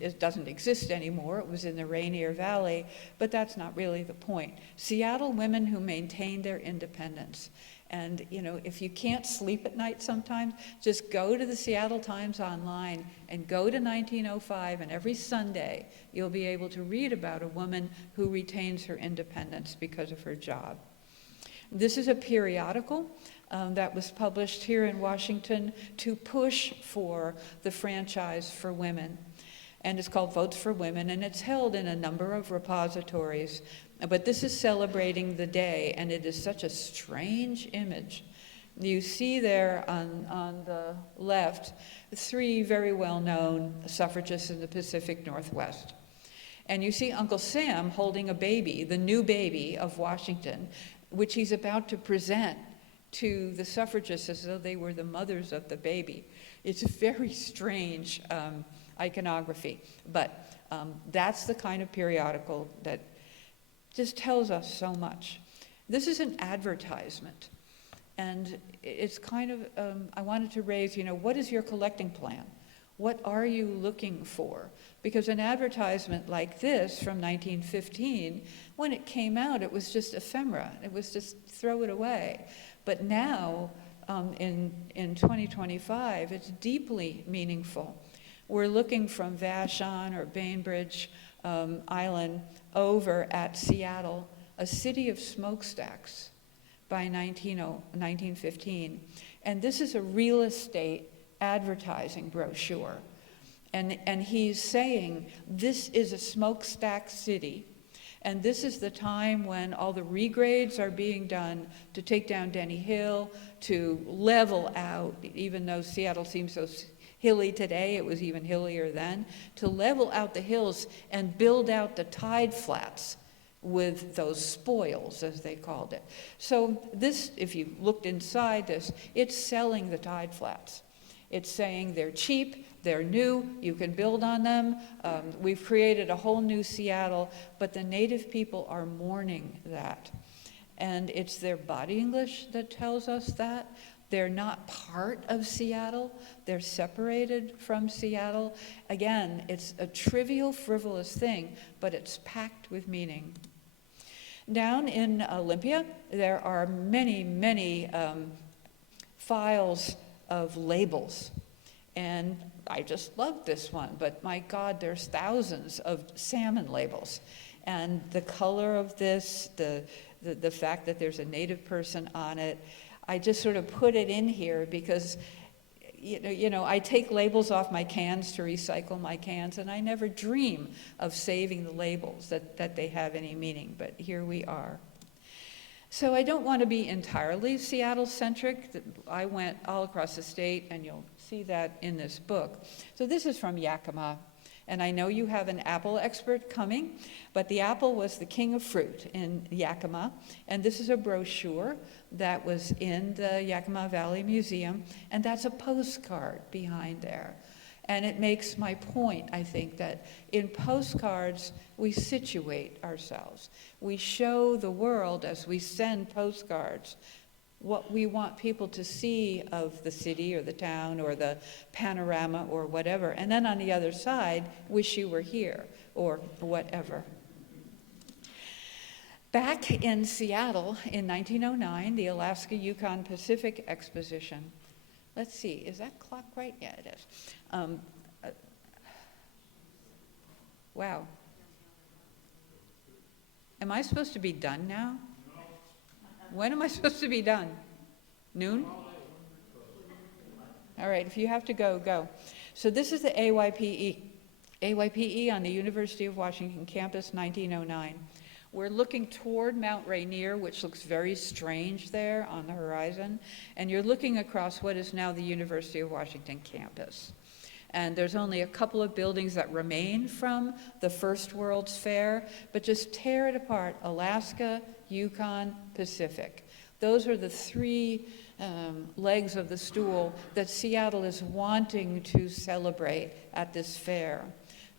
it doesn't exist anymore. It was in the Rainier Valley, but that's not really the point. Seattle women who maintained their independence. And, you know, if you can't sleep at night sometimes, just go to the Seattle Times online and go to 1905, and every Sunday you'll be able to read about a woman who retains her independence because of her job. This is a periodical that was published here in Washington to push for the franchise for women. And it's called Votes for Women, and it's held in a number of repositories. But this is celebrating the day, and it is such a strange image. You see there on the left 3 very well-known suffragists in the Pacific Northwest. And you see Uncle Sam holding a baby, the new baby of Washington, which he's about to present to the suffragists as though they were the mothers of the baby. It's a very strange iconography, but that's the kind of periodical that just tells us so much. This is an advertisement, and it's kind of, I wanted to raise, you know, what is your collecting plan? What are you looking for? Because an advertisement like this from 1915, when it came out, it was just ephemera. It was just throw it away. But now, in 2025, it's deeply meaningful. We're looking from Vashon or Bainbridge Island over at Seattle, a city of smokestacks by 1915. And this is a real estate advertising brochure. And he's saying, this is a smokestack city. And this is the time when all the regrades are being done to take down Denny Hill, to level out, even though Seattle seems so hilly today, it was even hillier then, to level out the hills and build out the tide flats with those spoils, as they called it. So this, if you looked inside this, it's selling the tide flats. It's saying they're cheap, they're new, you can build on them. We've created a whole new Seattle, but the native people are mourning that. And it's their body English that tells us that. They're not part of Seattle. They're separated from Seattle. Again, it's a trivial, frivolous thing, but it's packed with meaning. Down in Olympia, there are many, many files of labels. And I just love this one, but my God, there's thousands of salmon labels. And the color of this, the fact that there's a native person on it, I just sort of put it in here because, you know, I take labels off my cans to recycle my cans, and I never dream of saving the labels that they have any meaning, but here we are. So I don't want to be entirely Seattle-centric. I went all across the state, and you'll see that in this book. So this is from Yakima, And I know you have an apple expert coming, but the apple was the king of fruit in Yakima. And this is a brochure that was in the Yakima Valley Museum, and that's a postcard behind there. And it makes my point, I think, that in postcards, we situate ourselves. We show the world as we send postcards what we want people to see of the city or the town or the panorama or whatever. And then on the other side, wish you were here or whatever. Back in Seattle in 1909, the Alaska-Yukon Pacific Exposition. Let's see, is that clock right? Yeah, it is. Wow. Am I supposed to be done now? When am I supposed to be done? Noon? All right, if you have to go, go. So this is the AYPE. AYPE on the University of Washington campus, 1909. We're looking toward Mount Rainier, which looks very strange there on the horizon, and you're looking across what is now the University of Washington campus. And there's only a couple of buildings that remain from the first World's Fair, but just tear it apart: Alaska, Yukon, Pacific. Those are the three legs of the stool that Seattle is wanting to celebrate at this fair.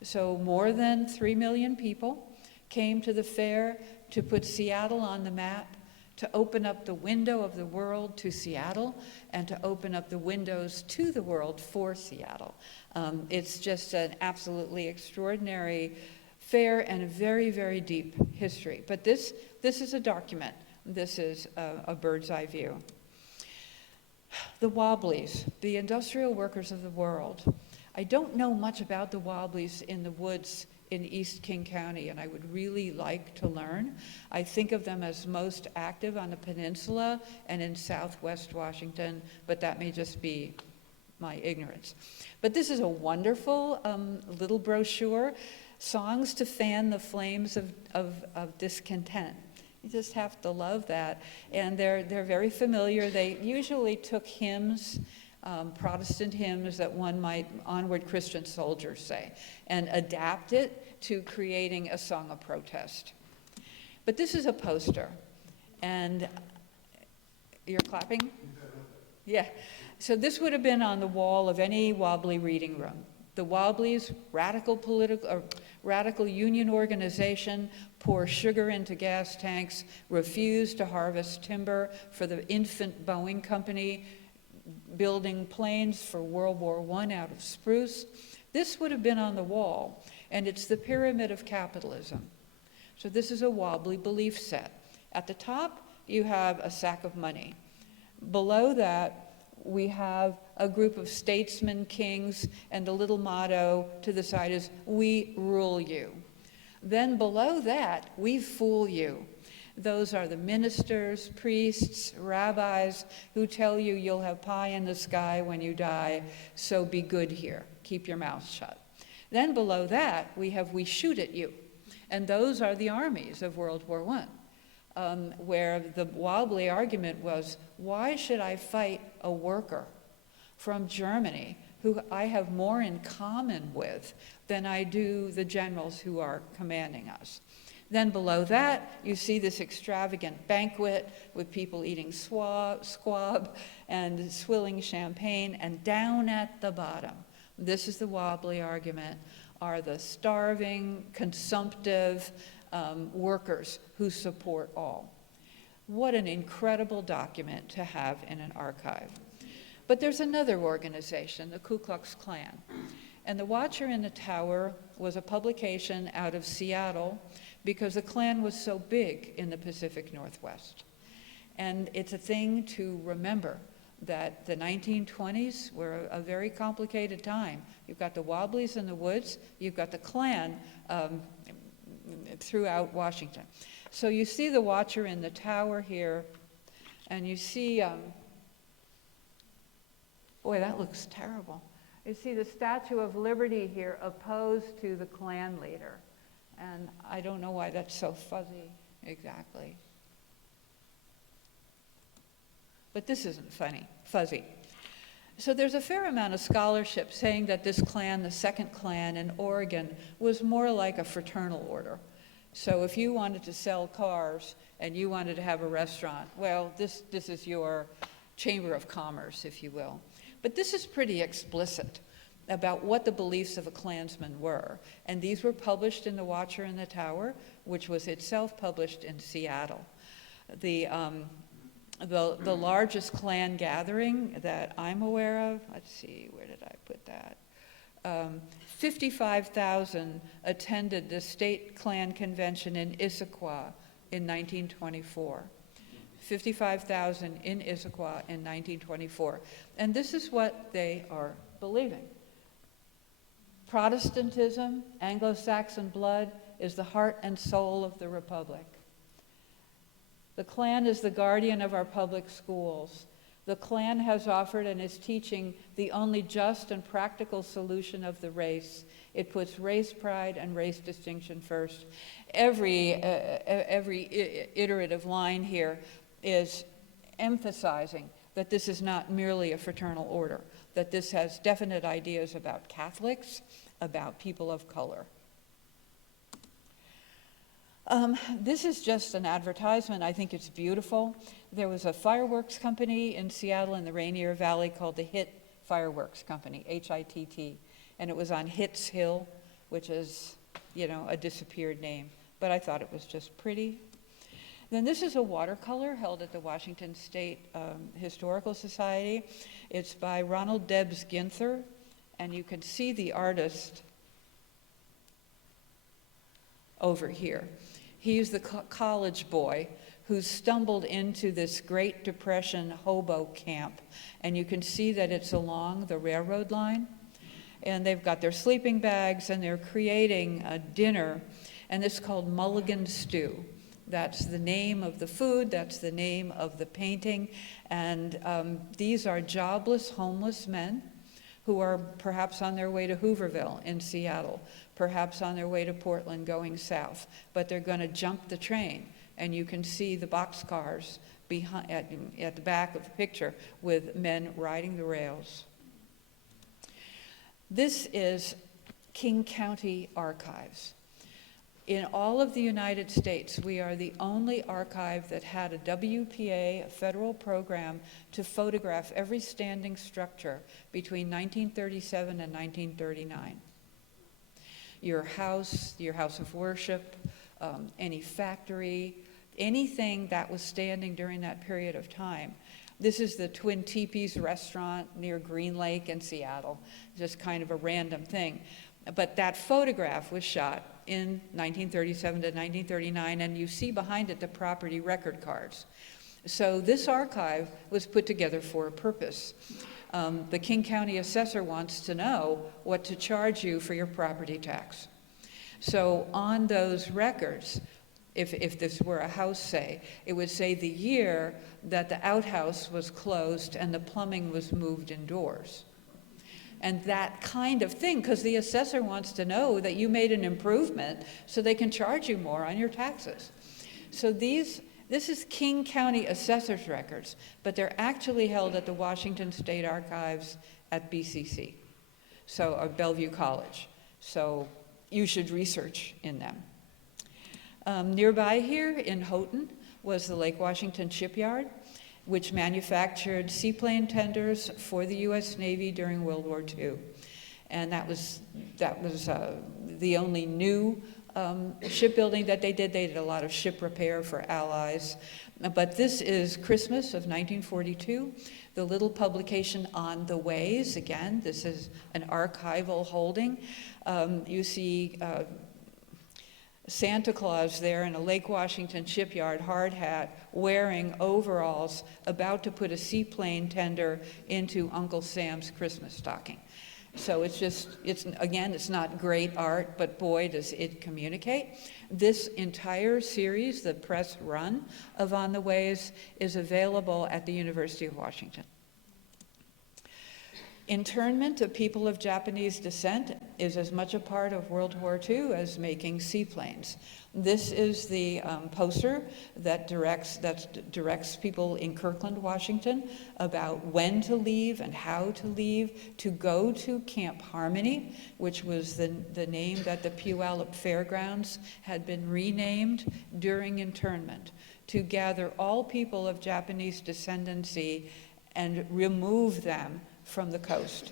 So more than 3 million people came to the fair to put Seattle on the map, to open up the window of the world to Seattle, and to open up the windows to the world for Seattle. It's just an absolutely extraordinary fair and a very, very deep history. But this is a document. This is a bird's eye view. The Wobblies, the industrial workers of the world. I don't know much about the Wobblies in the woods in East King County, and I would really like to learn. I think of them as most active on the peninsula and in Southwest Washington, but that may just be my ignorance. But this is a wonderful little brochure, songs to fan the flames of discontent. You just have to love that. And they're very familiar. They usually took hymns, Protestant hymns that one might, Onward Christian Soldiers say, and adapt it to creating a song of protest. But this is a poster, and you're clapping? Yeah. So this would have been on the wall of any Wobbly reading room. The Wobblies, radical union organization, pour sugar into gas tanks, refuse to harvest timber for the infant Boeing company, building planes for World War I out of spruce. This would have been on the wall, and it's the pyramid of capitalism. So this is a Wobbly belief set. At the top, you have a sack of money. Below that, we have a group of statesmen, kings, and the little motto to the side is, "We rule you." Then below that, "We fool you." Those are the ministers, priests, rabbis who tell you you'll have pie in the sky when you die, so be good here. Keep your mouth shut. Then below that, we have "We shoot at you." And those are the armies of World War I, where the Wobbly argument was, why should I fight a worker from Germany who I have more in common with than I do the generals who are commanding us? Then below that, you see this extravagant banquet with people eating squab and swilling champagne. And down at the bottom, this is the Wobbly argument, are the starving, consumptive workers who support all. What an incredible document to have in an archive. But there's another organization, the Ku Klux Klan. And The Watcher in the Tower was a publication out of Seattle because the Klan was so big in the Pacific Northwest. And it's a thing to remember that the 1920s were a very complicated time. You've got the Wobblies in the woods, you've got the Klan throughout Washington. So you see the Watcher in the Tower here, and you see, boy, that looks terrible. You see the Statue of Liberty here opposed to the Klan leader. And I don't know why that's so fuzzy exactly. But this isn't fuzzy. So there's a fair amount of scholarship saying that this Klan, the second Klan in Oregon, was more like a fraternal order. So if you wanted to sell cars and you wanted to have a restaurant, well, this is your chamber of commerce, if you will. But this is pretty explicit about what the beliefs of a Klansman were. And these were published in The Watcher in the Tower, which was itself published in Seattle. The largest Klan gathering that I'm aware of, let's see, where did I put that? 55,000 attended the state Klan convention in Issaquah in 1924. 55,000 in Issaquah in 1924. And this is what they are believing. Protestantism, Anglo-Saxon blood, is the heart and soul of the Republic. The Klan is the guardian of our public schools. The Klan has offered and is teaching the only just and practical solution of the race. It puts race pride and race distinction first. Every iterative line here is emphasizing that this is not merely a fraternal order, that this has definite ideas about Catholics, about people of color. This is just an advertisement. I think it's beautiful. There was a fireworks company in Seattle in the Rainier Valley called the HITT Fireworks Company, H-I-T-T, and it was on Hitts Hill, which is, a disappeared name. But I thought it was just pretty. Then this is a watercolor held at the Washington State Historical Society. It's by Ronald Debs Ginther, and you can see the artist over here. He's the college boy who stumbled into this Great Depression hobo camp, and you can see that it's along the railroad line, and they've got their sleeping bags, and they're creating a dinner, and it's called Mulligan Stew. That's the name of the food, that's the name of the painting, and these are jobless, homeless men who are perhaps on their way to Hooverville in Seattle, perhaps on their way to Portland going south, but they're going to jump the train, and you can see the boxcars behind, at the back of the picture with men riding the rails. This is King County Archives. In all of the United States, we are the only archive that had a WPA, a federal program, to photograph every standing structure between 1937 and 1939. Your house of worship, any factory, anything that was standing during that period of time. This is the Twin Teepees restaurant near Green Lake in Seattle, just kind of a random thing. But that photograph was shot in 1937 to 1939, and you see behind it the property record cards. So this archive was put together for a purpose. The King County assessor wants to know what to charge you for your property tax. So on those records, if this were a house, say, it would say the year that the outhouse was closed and the plumbing was moved indoors. And that kind of thing, because the assessor wants to know that you made an improvement so they can charge you more on your taxes. So this is King County assessor's records, but they're actually held at the Washington State Archives at BCC, or Bellevue College. So you should research in them. Nearby here in Houghton was the Lake Washington Shipyard, which manufactured seaplane tenders for the U.S. Navy during World War II. And that was the only new shipbuilding that they did. They did a lot of ship repair for Allies. But this is Christmas of 1942, the little publication On the Ways. Again, this is an archival holding. You see Santa Claus there in a Lake Washington shipyard hard hat, wearing overalls, about to put a seaplane tender into Uncle Sam's Christmas stocking. So it's not great art, but boy, does it communicate. This entire series, the press run of On the Ways, is available at the University of Washington. Internment of people of Japanese descent is as much a part of World War II as making seaplanes. This is the poster that directs people in Kirkland, Washington, about when to leave and how to leave, to go to Camp Harmony, which was the name that the Puyallup Fairgrounds had been renamed during internment, to gather all people of Japanese descendancy and remove them from the coast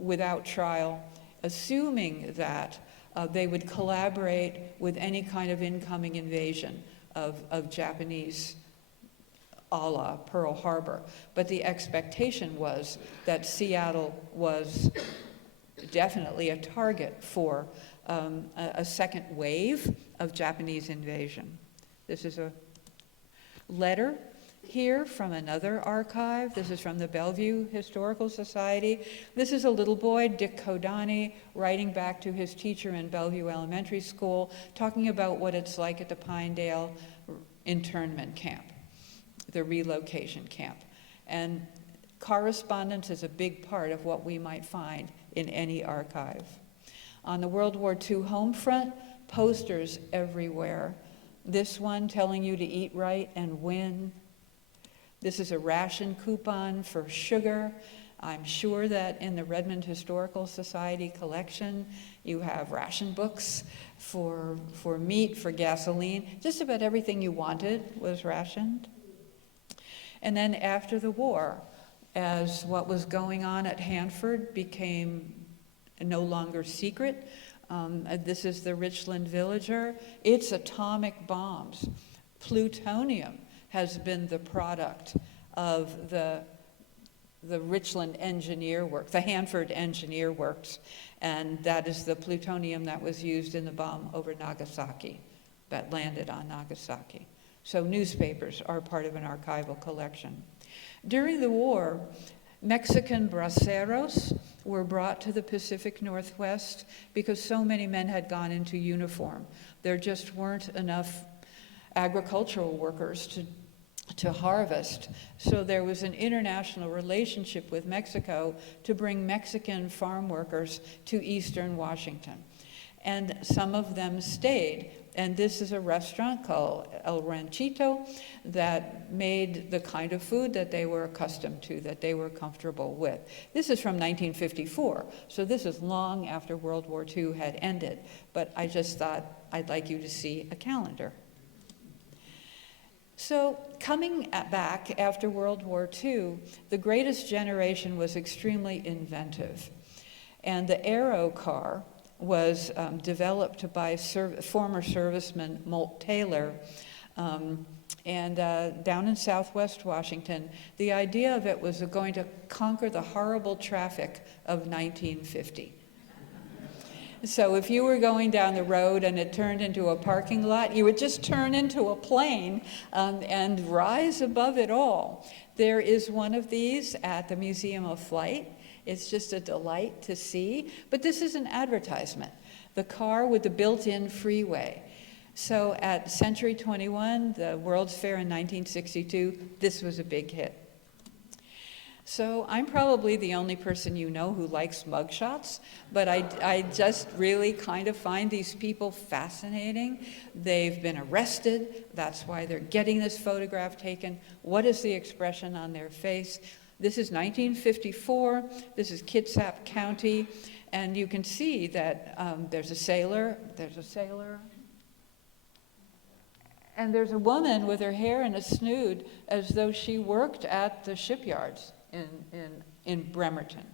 without trial, assuming that they would collaborate with any kind of incoming invasion of Japanese a la Pearl Harbor. But the expectation was that Seattle was definitely a target for a second wave of Japanese invasion. This is a letter here from another archive. This is from the Bellevue Historical Society. This is a little boy, Dick Kodani, writing back to his teacher in Bellevue Elementary School, talking about what it's like at the Pinedale internment camp, the relocation camp. And correspondence is a big part of what we might find in any archive. On the World War II home front, posters everywhere. This one telling you to eat right and win. This is a ration coupon for sugar. I'm sure that in the Redmond Historical Society collection, you have ration books for meat, for gasoline. Just about everything you wanted was rationed. And then after the war, as what was going on at Hanford became no longer secret, this is the Richland Villager. It's atomic bombs. Plutonium has been the product of the Richland Engineer Works, the Hanford Engineer Works, and that is the plutonium that was used in the bomb over Nagasaki, that landed on Nagasaki. So newspapers are part of an archival collection. During the war, Mexican braceros were brought to the Pacific Northwest because so many men had gone into uniform. There just weren't enough agricultural workers to harvest. So there was an international relationship with Mexico to bring Mexican farm workers to eastern Washington. And some of them stayed. And this is a restaurant called El Ranchito that made the kind of food that they were accustomed to, that they were comfortable with. This is from 1954, so this is long after World War II had ended. But I just thought I'd like you to see a calendar. So coming back after World War II, the greatest generation was extremely inventive. And the Aero car was developed by former serviceman Molt Taylor, and down in southwest Washington. The idea of it was going to conquer the horrible traffic of 1950. So if you were going down the road and it turned into a parking lot, you would just turn into a plane and rise above it all. There is one of these at the Museum of Flight. It's just a delight to see. But this is an advertisement, the car with the built-in freeway. So at Century 21, the World's Fair in 1962, this was a big hit. So I'm probably the only person you know who likes mugshots, but I just really kind of find these people fascinating. They've been arrested. That's why they're getting this photograph taken. What is the expression on their face? This is 1954. This is Kitsap County. And you can see that there's a sailor. And there's a woman with her hair in a snood as though she worked at the shipyards in Bremerton.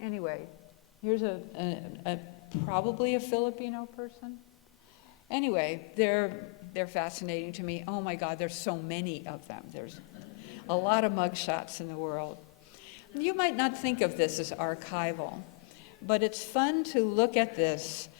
Anyway, here's a probably a Filipino person. Anyway, they're fascinating to me. Oh my God, there's so many of them. There's a lot of mugshots in the world. You might not think of this as archival, but it's fun to look at this.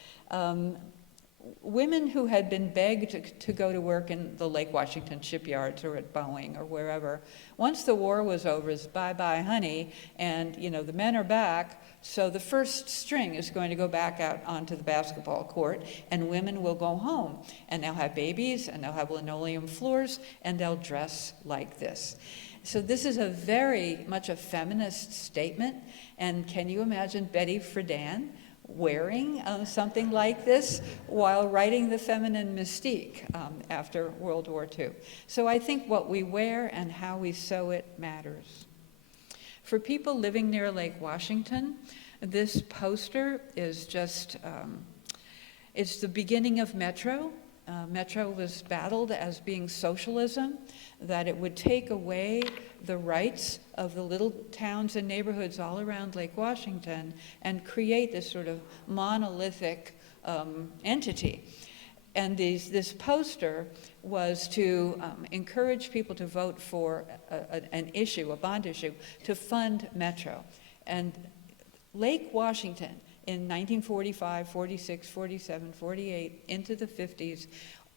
Women who had been begged to go to work in the Lake Washington shipyards or at Boeing or wherever, once the war was over, it's bye-bye, honey, and the men are back, so the first string is going to go back out onto the basketball court, and women will go home, and they'll have babies, and they'll have linoleum floors, and they'll dress like this. So this is a very much a feminist statement, and can you imagine Betty Friedan wearing something like this while writing The Feminine Mystique after World War II. So I think what we wear and how we sew it matters. For people living near Lake Washington, this poster is just, it's the beginning of Metro. Metro was battled as being socialism, that it would take away the rights of the little towns and neighborhoods all around Lake Washington and create this sort of monolithic entity. And this poster was to encourage people to vote for an issue, a bond issue, to fund Metro. And Lake Washington in 1945, 46, 47, 48, into the 50s,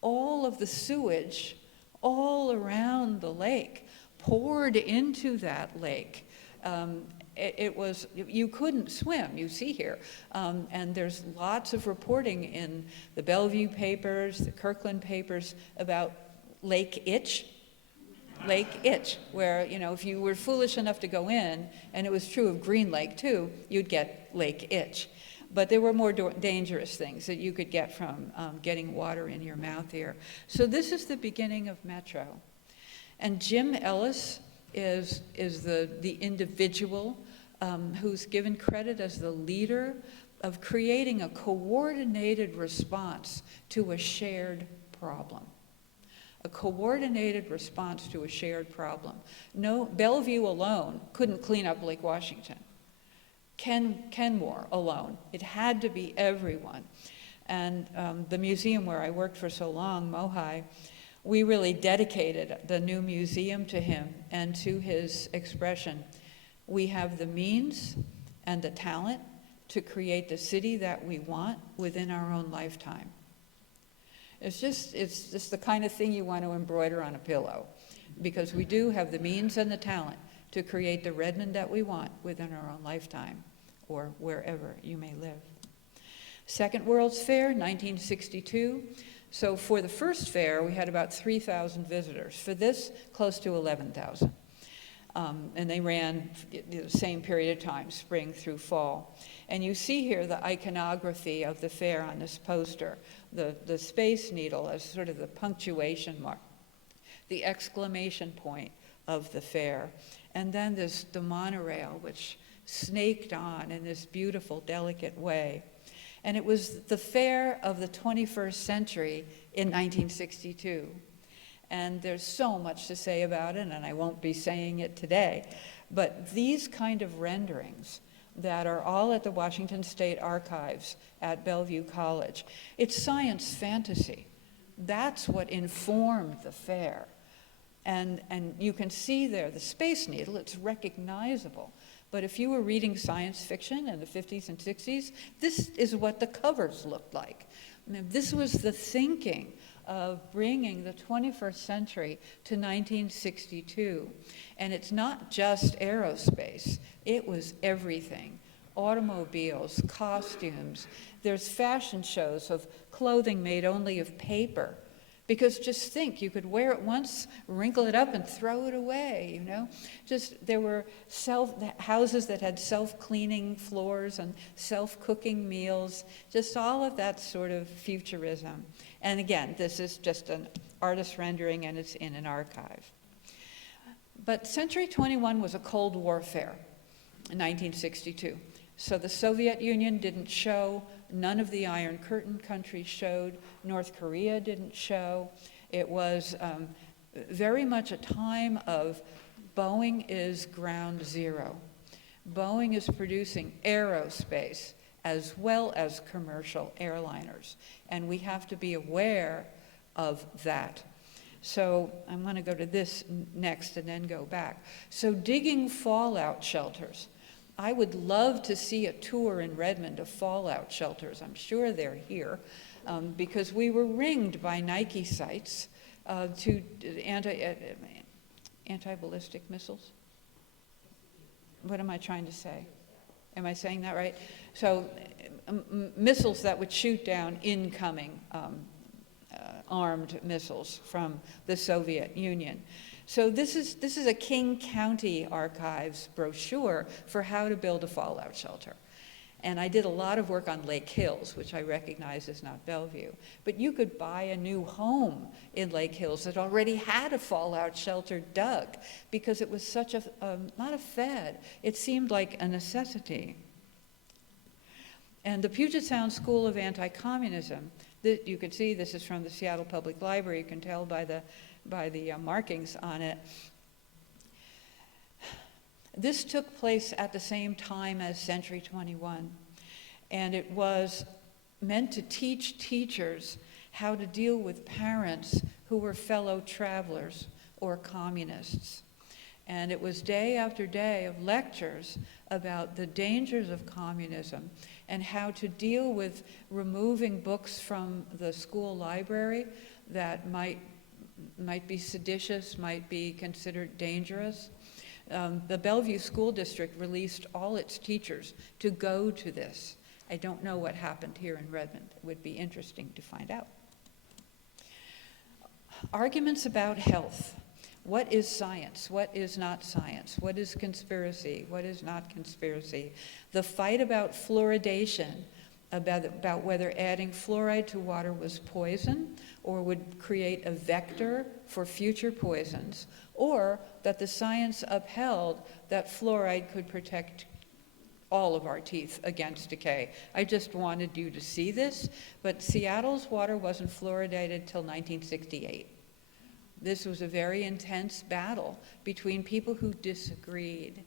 all of the sewage all around the lake poured into that lake. It was, you couldn't swim, you see here. And there's lots of reporting in the Bellevue papers, the Kirkland papers about Lake Itch. Lake Itch, where, you know, if you were foolish enough to go in, and it was true of Green Lake too, you'd get Lake Itch. But there were more dangerous things that you could get from getting water in your mouth here. So this is the beginning of Metro. And Jim Ellis is the individual who's given credit as the leader of creating a coordinated response to a shared problem. A coordinated response to a shared problem. No, Bellevue alone couldn't clean up Lake Washington. Kenmore alone. It had to be everyone. And the museum where I worked for so long, MOHAI, we really dedicated the new museum to him and to his expression. We have the means and the talent to create the city that we want within our own lifetime. It's just the kind of thing you want to embroider on a pillow, because we do have the means and the talent to create the Redmond that we want within our own lifetime, or wherever you may live. Second World's Fair, 1962. So for the first fair, we had about 3,000 visitors. For this, close to 11,000. And they ran the same period of time, spring through fall. And you see here the iconography of the fair on this poster, the Space Needle as sort of the punctuation mark, the exclamation point of the fair. And then the monorail, which snaked on in this beautiful, delicate way. And it was the fair of the 21st century in 1962. And there's so much to say about it, and I won't be saying it today. But these kind of renderings that are all at the Washington State Archives at Bellevue College, it's science fantasy. That's what informed the fair. And you can see there the Space Needle, it's recognizable. But if you were reading science fiction in the 50s and 60s, this is what the covers looked like. I mean, this was the thinking of bringing the 21st century to 1962. And it's not just aerospace, it was everything. Automobiles, costumes, there's fashion shows of clothing made only of paper. Because just think, you could wear it once, wrinkle it up, and throw it away, you know? Just, there were houses that had self-cleaning floors and self-cooking meals, just all of that sort of futurism. And again, this is just an artist rendering, and it's in an archive. But Century 21 was a Cold War fair in 1962. So the Soviet Union didn't show, none of the Iron Curtain countries showed, North Korea didn't show. It was very much a time of Boeing is ground zero. Boeing is producing aerospace as well as commercial airliners, and we have to be aware of that. So I'm going to go to this next and then go back. So digging fallout shelters. I would love to see a tour in Redmond of fallout shelters. I'm sure they're here because we were ringed by Nike sites to anti-ballistic missiles. What am I trying to say? Am I saying that right? So missiles that would shoot down incoming armed missiles from the Soviet Union. So this is a King County Archives brochure for how to build a fallout shelter. And I did a lot of work on Lake Hills, which I recognize is not Bellevue. But you could buy a new home in Lake Hills that already had a fallout shelter dug, because it was such a, not a fad, it seemed like a necessity. And the Puget Sound School of Anti-Communism, you can see this is from the Seattle Public Library, you can tell by the markings on it. This took place at the same time as Century 21, and it was meant to teach teachers how to deal with parents who were fellow travelers or communists. And it was day after day of lectures about the dangers of communism and how to deal with removing books from the school library that might be seditious, might be considered dangerous. The Bellevue School District released all its teachers to go to this. I don't know what happened here in Redmond. It would be interesting to find out. Arguments about health. What is science? What is not science? What is conspiracy? What is not conspiracy? The fight about fluoridation, about whether adding fluoride to water was poison or would create a vector for future poisons, or that the science upheld that fluoride could protect all of our teeth against decay. I just wanted you to see this, but Seattle's water wasn't fluoridated till 1968. This was a very intense battle between people who disagreed.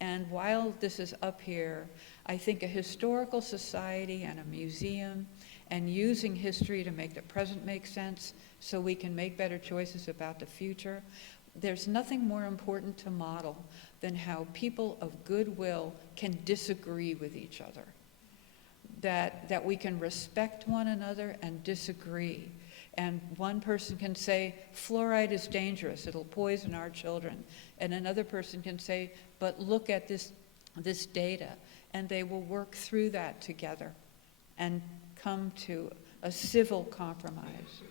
And while this is up here, I think a historical society and a museum and using history to make the present make sense so we can make better choices about the future, there's nothing more important to model than how people of goodwill can disagree with each other. That we can respect one another and disagree. And one person can say, fluoride is dangerous, it'll poison our children. And another person can say, but look at this data. And they will work through that together and come to a civil compromise.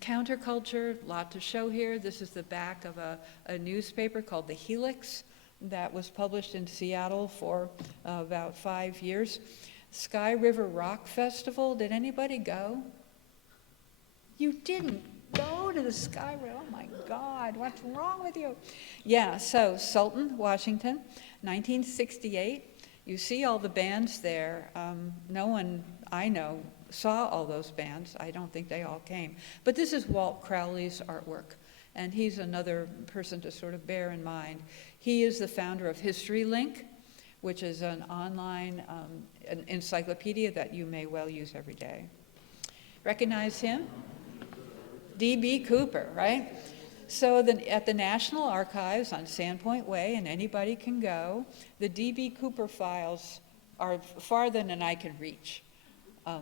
Counterculture, lot to show here. This is the back of a newspaper called The Helix that was published in Seattle for about 5 years. Sky River Rock Festival, did anybody go? You didn't go to the Sky River, oh my God, what's wrong with you? Yeah, so Sultan, Washington, 1968. You see all the bands there. No one I know saw all those bands. I don't think they all came. But this is Walt Crowley's artwork, and he's another person to sort of bear in mind. He is the founder of History Link, which is an online an encyclopedia that you may well use every day. Recognize him? D.B. Cooper, right? So at the National Archives on Sandpoint Way, and anybody can go, the D.B. Cooper files are farther than I can reach.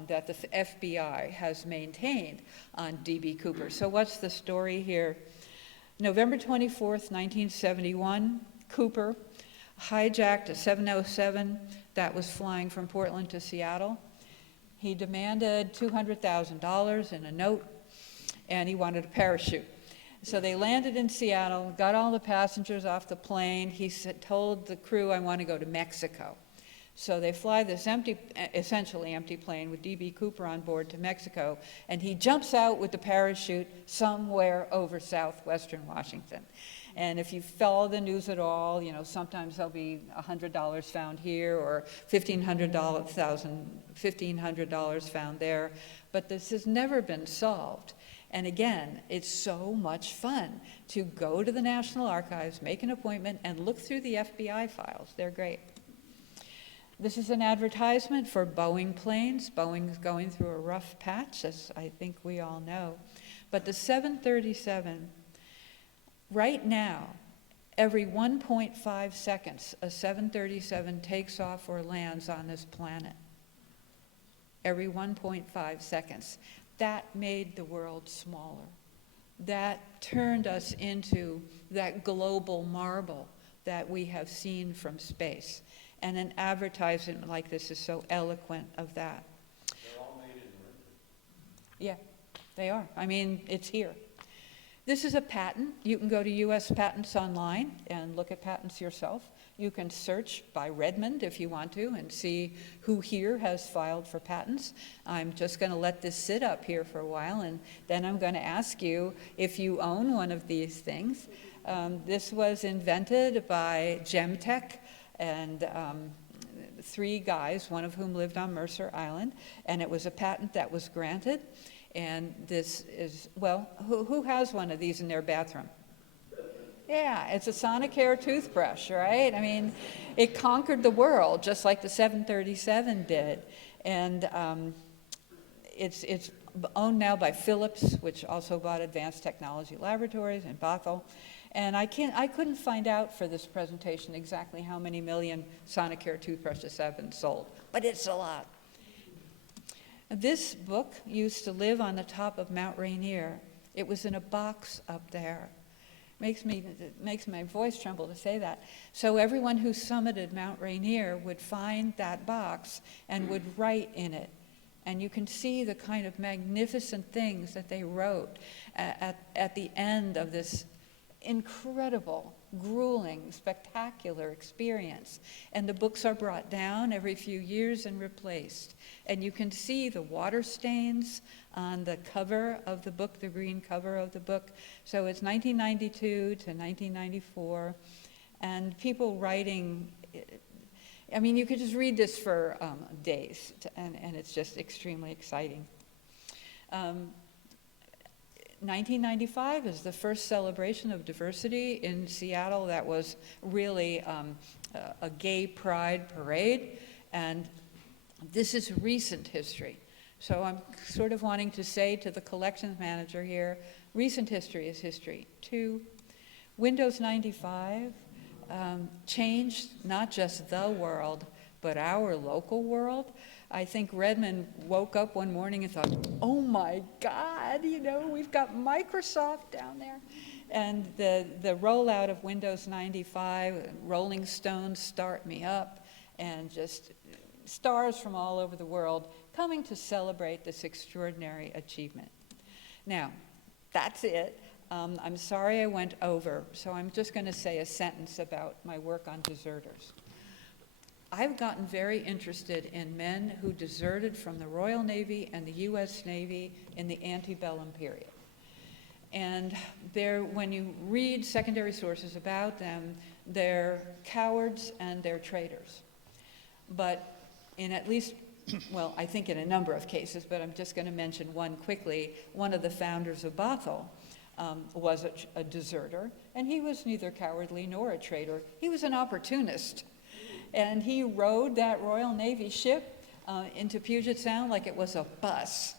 That the FBI has maintained on D.B. Cooper. So what's the story here? November 24th, 1971, Cooper hijacked a 707 that was flying from Portland to Seattle. He demanded $200,000 in a note, and he wanted a parachute. So they landed in Seattle, got all the passengers off the plane. He told the crew, I want to go to Mexico. So they fly this essentially empty plane with D.B. Cooper on board to Mexico, and he jumps out with the parachute somewhere over southwestern Washington. And if you follow the news at all, you know, sometimes there'll be $100 found here or $1,500 found there, but this has never been solved. And again, it's so much fun to go to the National Archives, make an appointment, and look through the FBI files. They're great. This is an advertisement for Boeing planes. Boeing's going through a rough patch, as I think we all know. But the 737, right now, every 1.5 seconds, a 737 takes off or lands on this planet. Every 1.5 seconds. That made the world smaller. That turned us into that global marble that we have seen from space. And an advertisement like this is so eloquent of that. They're all made in Redmond. Yeah, they are. I mean, it's here. This is a patent. You can go to US Patents online and look at patents yourself. You can search by Redmond if you want to and see who here has filed for patents. I'm just going to let this sit up here for a while, and then I'm going to ask you if you own one of these things. This was invented by Gemtech and 3 guys, one of whom lived on Mercer Island, and it was a patent that was granted. And this is, well, who has one of these in their bathroom? Yeah, it's a Sonicare toothbrush, right? I mean, it conquered the world just like the 737 did. And it's owned now by Philips, which also bought Advanced Technology Laboratories in Bothell. And I couldn't find out for this presentation exactly how many million Sonicare toothbrushes have been sold, but it's a lot. This book used to live on the top of Mount Rainier. It was in a box up there. Makes my voice tremble to say that. So everyone who summited Mount Rainier would find that box and would write in it. And you can see the kind of magnificent things that they wrote at the end of this incredible, grueling, spectacular experience. And the books are brought down every few years and replaced. And you can see the water stains on the cover of the book, the green cover of the book. So it's 1992 to 1994. And people writing, I mean, you could just read this for days, and it's just extremely exciting. 1995 is the first celebration of diversity in Seattle that was really a gay pride parade, and this is recent history. So I'm sort of wanting to say to the collections manager here, recent history is history. 2, Windows 95 changed not just the world, but our local world. I think Redmond woke up one morning and thought, oh my God, you know, we've got Microsoft down there. And the rollout of Windows 95, Rolling Stones, Start Me Up, and just stars from all over the world coming to celebrate this extraordinary achievement. Now, that's it. I'm sorry I went over, so I'm just going to say a sentence about my work on deserters. I've gotten very interested in men who deserted from the Royal Navy and the U.S. Navy in the antebellum period. And when you read secondary sources about them, they're cowards and they're traitors. But in at least, well, I think in a number of cases, but I'm just going to mention one quickly, one of the founders of Bothell was a deserter, and he was neither cowardly nor a traitor. He was an opportunist. And he rode that Royal Navy ship into Puget Sound like it was a bus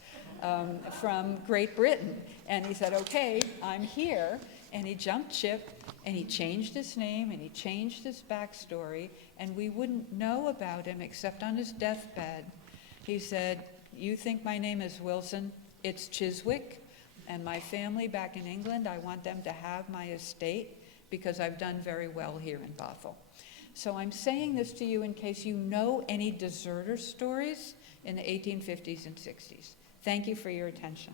from Great Britain. And he said, okay, I'm here. And he jumped ship, and he changed his name, and he changed his backstory, and we wouldn't know about him except on his deathbed. He said, you think my name is Wilson? It's Chiswick, and my family back in England, I want them to have my estate because I've done very well here in Bothell. So I'm saying this to you in case you know any deserter stories in the 1850s and 60s. Thank you for your attention.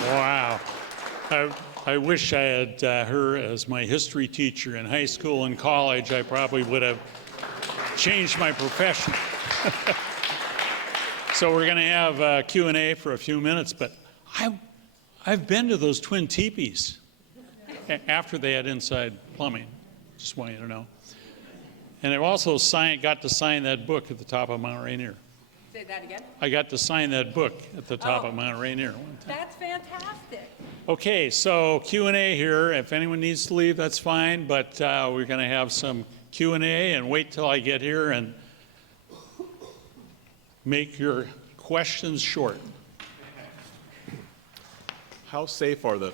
Wow. I wish I had her as my history teacher in high school and college. I probably would have changed my profession. So we're going to have Q&A for a few minutes, but I've been to those twin teepees after they had inside plumbing, just want you to know. And I've also got to sign that book at the top of Mount Rainier. Say that again? I got to sign that book at the top of Mount Rainier one time. That's fantastic. Okay, so Q&A here. If anyone needs to leave, that's fine, but we're going to have some Q&A, and wait till I get here and make your questions short. How safe are the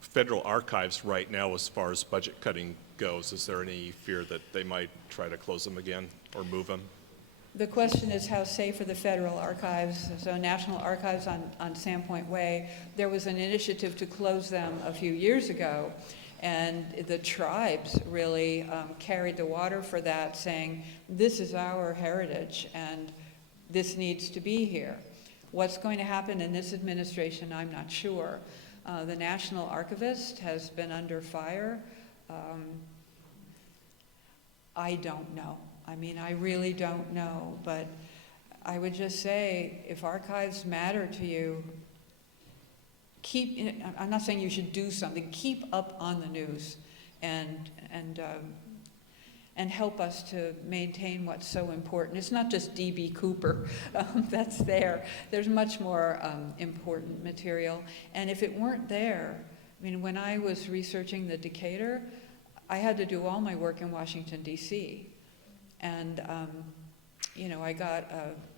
federal archives right now as far as budget cutting goes? Is there any fear that they might try to close them again or move them? The question is how safe are the federal archives? So National Archives on Sandpoint Way, there was an initiative to close them a few years ago, and the tribes really carried the water for that, saying this is our heritage and this needs to be here. What's going to happen in this administration, I'm not sure. The National Archivist has been under fire. I don't know. I mean, I really don't know, but I would just say, if archives matter to you, I'm not saying you should do something, keep up on the news and help us to maintain what's so important. It's not just D.B. Cooper that's there. There's much more important material. And if it weren't there, I mean, when I was researching the Decatur, I had to do all my work in Washington, D.C. And, I got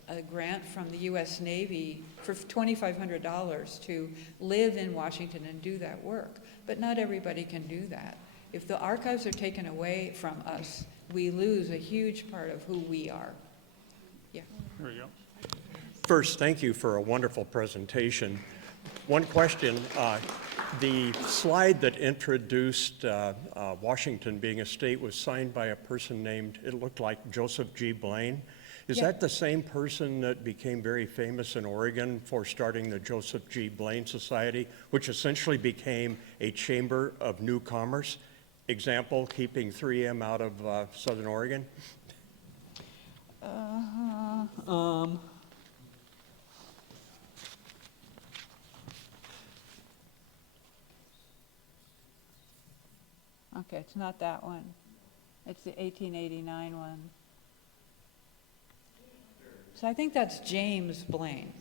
a grant from the U.S. Navy for $2,500 to live in Washington and do that work. But not everybody can do that. If the archives are taken away from us, we lose a huge part of who we are. Yeah. There we go. First, thank you for a wonderful presentation. One question, the slide that introduced Washington being a state was signed by a person named, it looked like Joseph G. Blaine. Is Yeah. that the same person that became very famous in Oregon for starting the Joseph G. Blaine Society, which essentially became a chamber of new commerce? Example, keeping 3M out of Southern Oregon? Okay, it's not that one. It's the 1889 one. So I think that's James Blaine.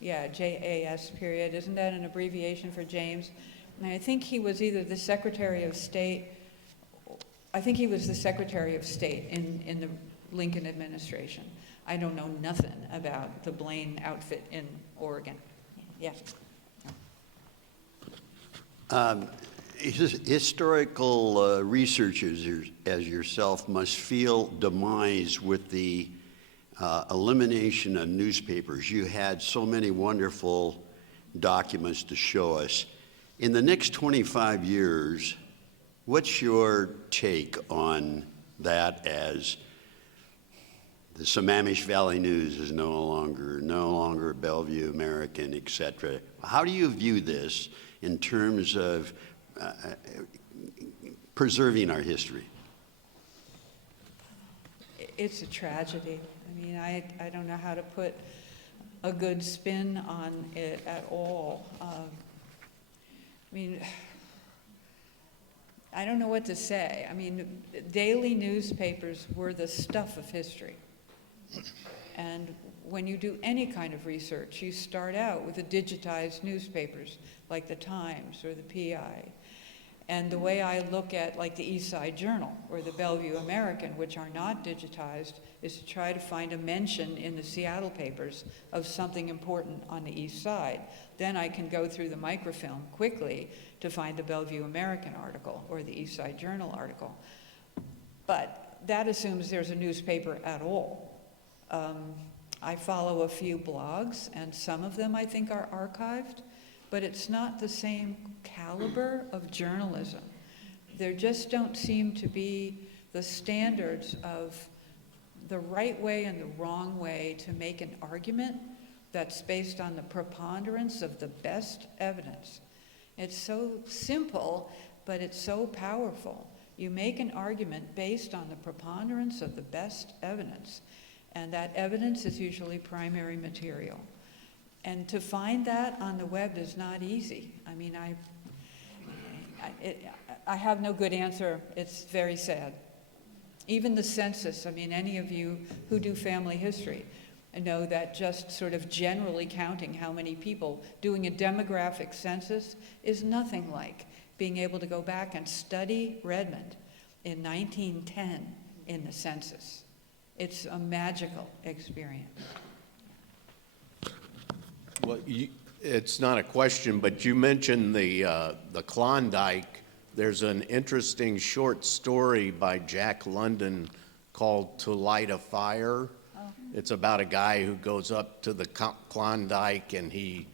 Yeah, J-A-S period. Isn't that an abbreviation for James? And I think he was either the Secretary of State, I think he was the Secretary of State in the Lincoln administration. I don't know nothing about the Blaine outfit in Oregon. Yeah. Historical researchers as yourself must feel demise with the elimination of newspapers. You had so many wonderful documents to show us. In the next 25 years, what's your take on that, as the Sammamish Valley News is no longer Bellevue American, etc.? How do you view this in terms of preserving our history? It's a tragedy. I mean, I don't know how to put a good spin on it at all. I mean, I don't know what to say. I mean, daily newspapers were the stuff of history. And when you do any kind of research, you start out with the digitized newspapers like the Times or the PI. And the way I look at like the East Side Journal or the Bellevue American, which are not digitized, is to try to find a mention in the Seattle papers of something important on the East Side. Then I can go through the microfilm quickly to find the Bellevue American article or the East Side Journal article. But that assumes there's a newspaper at all. I follow a few blogs, and some of them I think are archived, but it's not the same caliber of journalism. There just don't seem to be the standards of the right way and the wrong way to make an argument that's based on the preponderance of the best evidence. It's so simple, but it's so powerful. You make an argument based on the preponderance of the best evidence, and that evidence is usually primary material. And to find that on the web is not easy. I mean, I have no good answer. It's very sad. Even the census, I mean, any of you who do family history know that just sort of generally counting how many people, doing a demographic census is nothing like being able to go back and study Redmond in 1910 in the census. It's a magical experience. Well, it's not a question, but you mentioned the Klondike. There's an interesting short story by Jack London called To Light a Fire. Oh. It's about a guy who goes up to the Klondike and he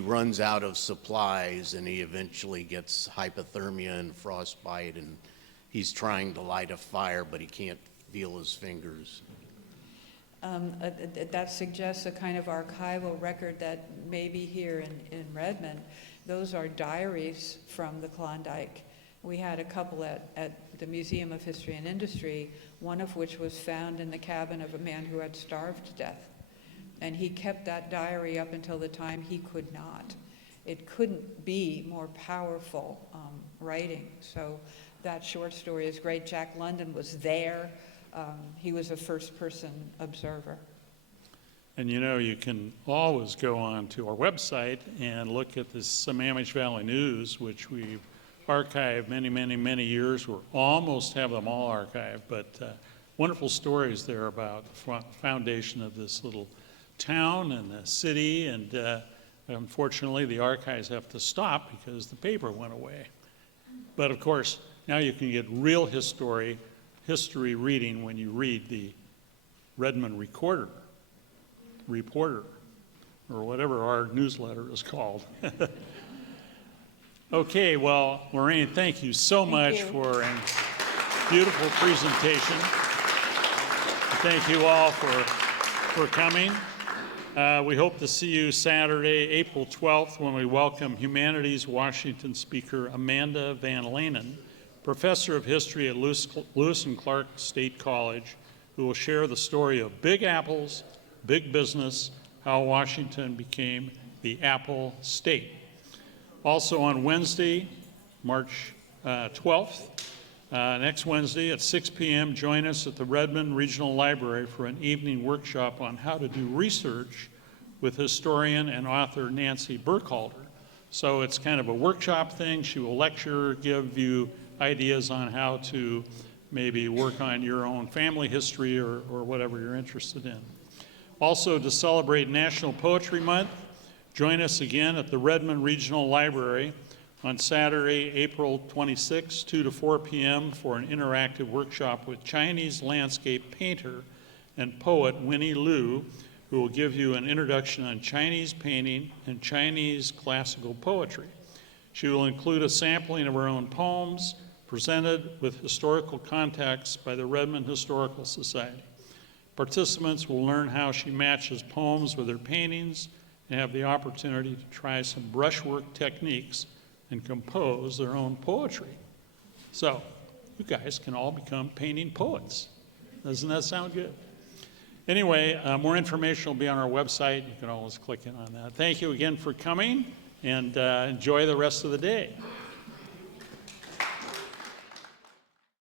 runs out of supplies and he eventually gets hypothermia and frostbite, and he's trying to light a fire, but he can't feel his fingers. That suggests a kind of archival record that may be here in Redmond. Those are diaries from the Klondike. We had a couple at the Museum of History and Industry, one of which was found in the cabin of a man who had starved to death. And he kept that diary up until the time he could not. It couldn't be more powerful writing. So that short story is great. Jack London was there. He was a first-person observer. And you know, you can always go on to our website and look at the Sammamish Valley News, which we've archived many, many, many years. We almost have them all archived, but wonderful stories there about the foundation of this little town and the city, and unfortunately the archives have to stop because the paper went away. But of course, now you can get real history reading when you read the Redmond Reporter, or whatever our newsletter is called. Okay, well, Lorraine, thank you so much for a beautiful presentation. Thank you all for coming. We hope to see you Saturday, April 12th, when we welcome Humanities Washington speaker Amanda Van Lanen, professor of history at Lewis and Clark State College, who will share the story of Big Apples, big business, how Washington became the Apple State. Also on Wednesday, March 12th, next Wednesday at 6 p.m., join us at the Redmond Regional Library for an evening workshop on how to do research with historian and author Nancy Burkhalter. So it's kind of a workshop thing. She will lecture, give you ideas on how to maybe work on your own family history or whatever you're interested in. Also, to celebrate National Poetry Month, join us again at the Redmond Regional Library on Saturday, April 26, 2 to 4 p.m. for an interactive workshop with Chinese landscape painter and poet Winnie Liu, who will give you an introduction on Chinese painting and Chinese classical poetry. She will include a sampling of her own poems presented with historical context by the Redmond Historical Society. Participants will learn how she matches poems with her paintings and have the opportunity to try some brushwork techniques and compose their own poetry. So, you guys can all become painting poets. Doesn't that sound good? Anyway, more information will be on our website. You can always click in on that. Thank you again for coming, and enjoy the rest of the day.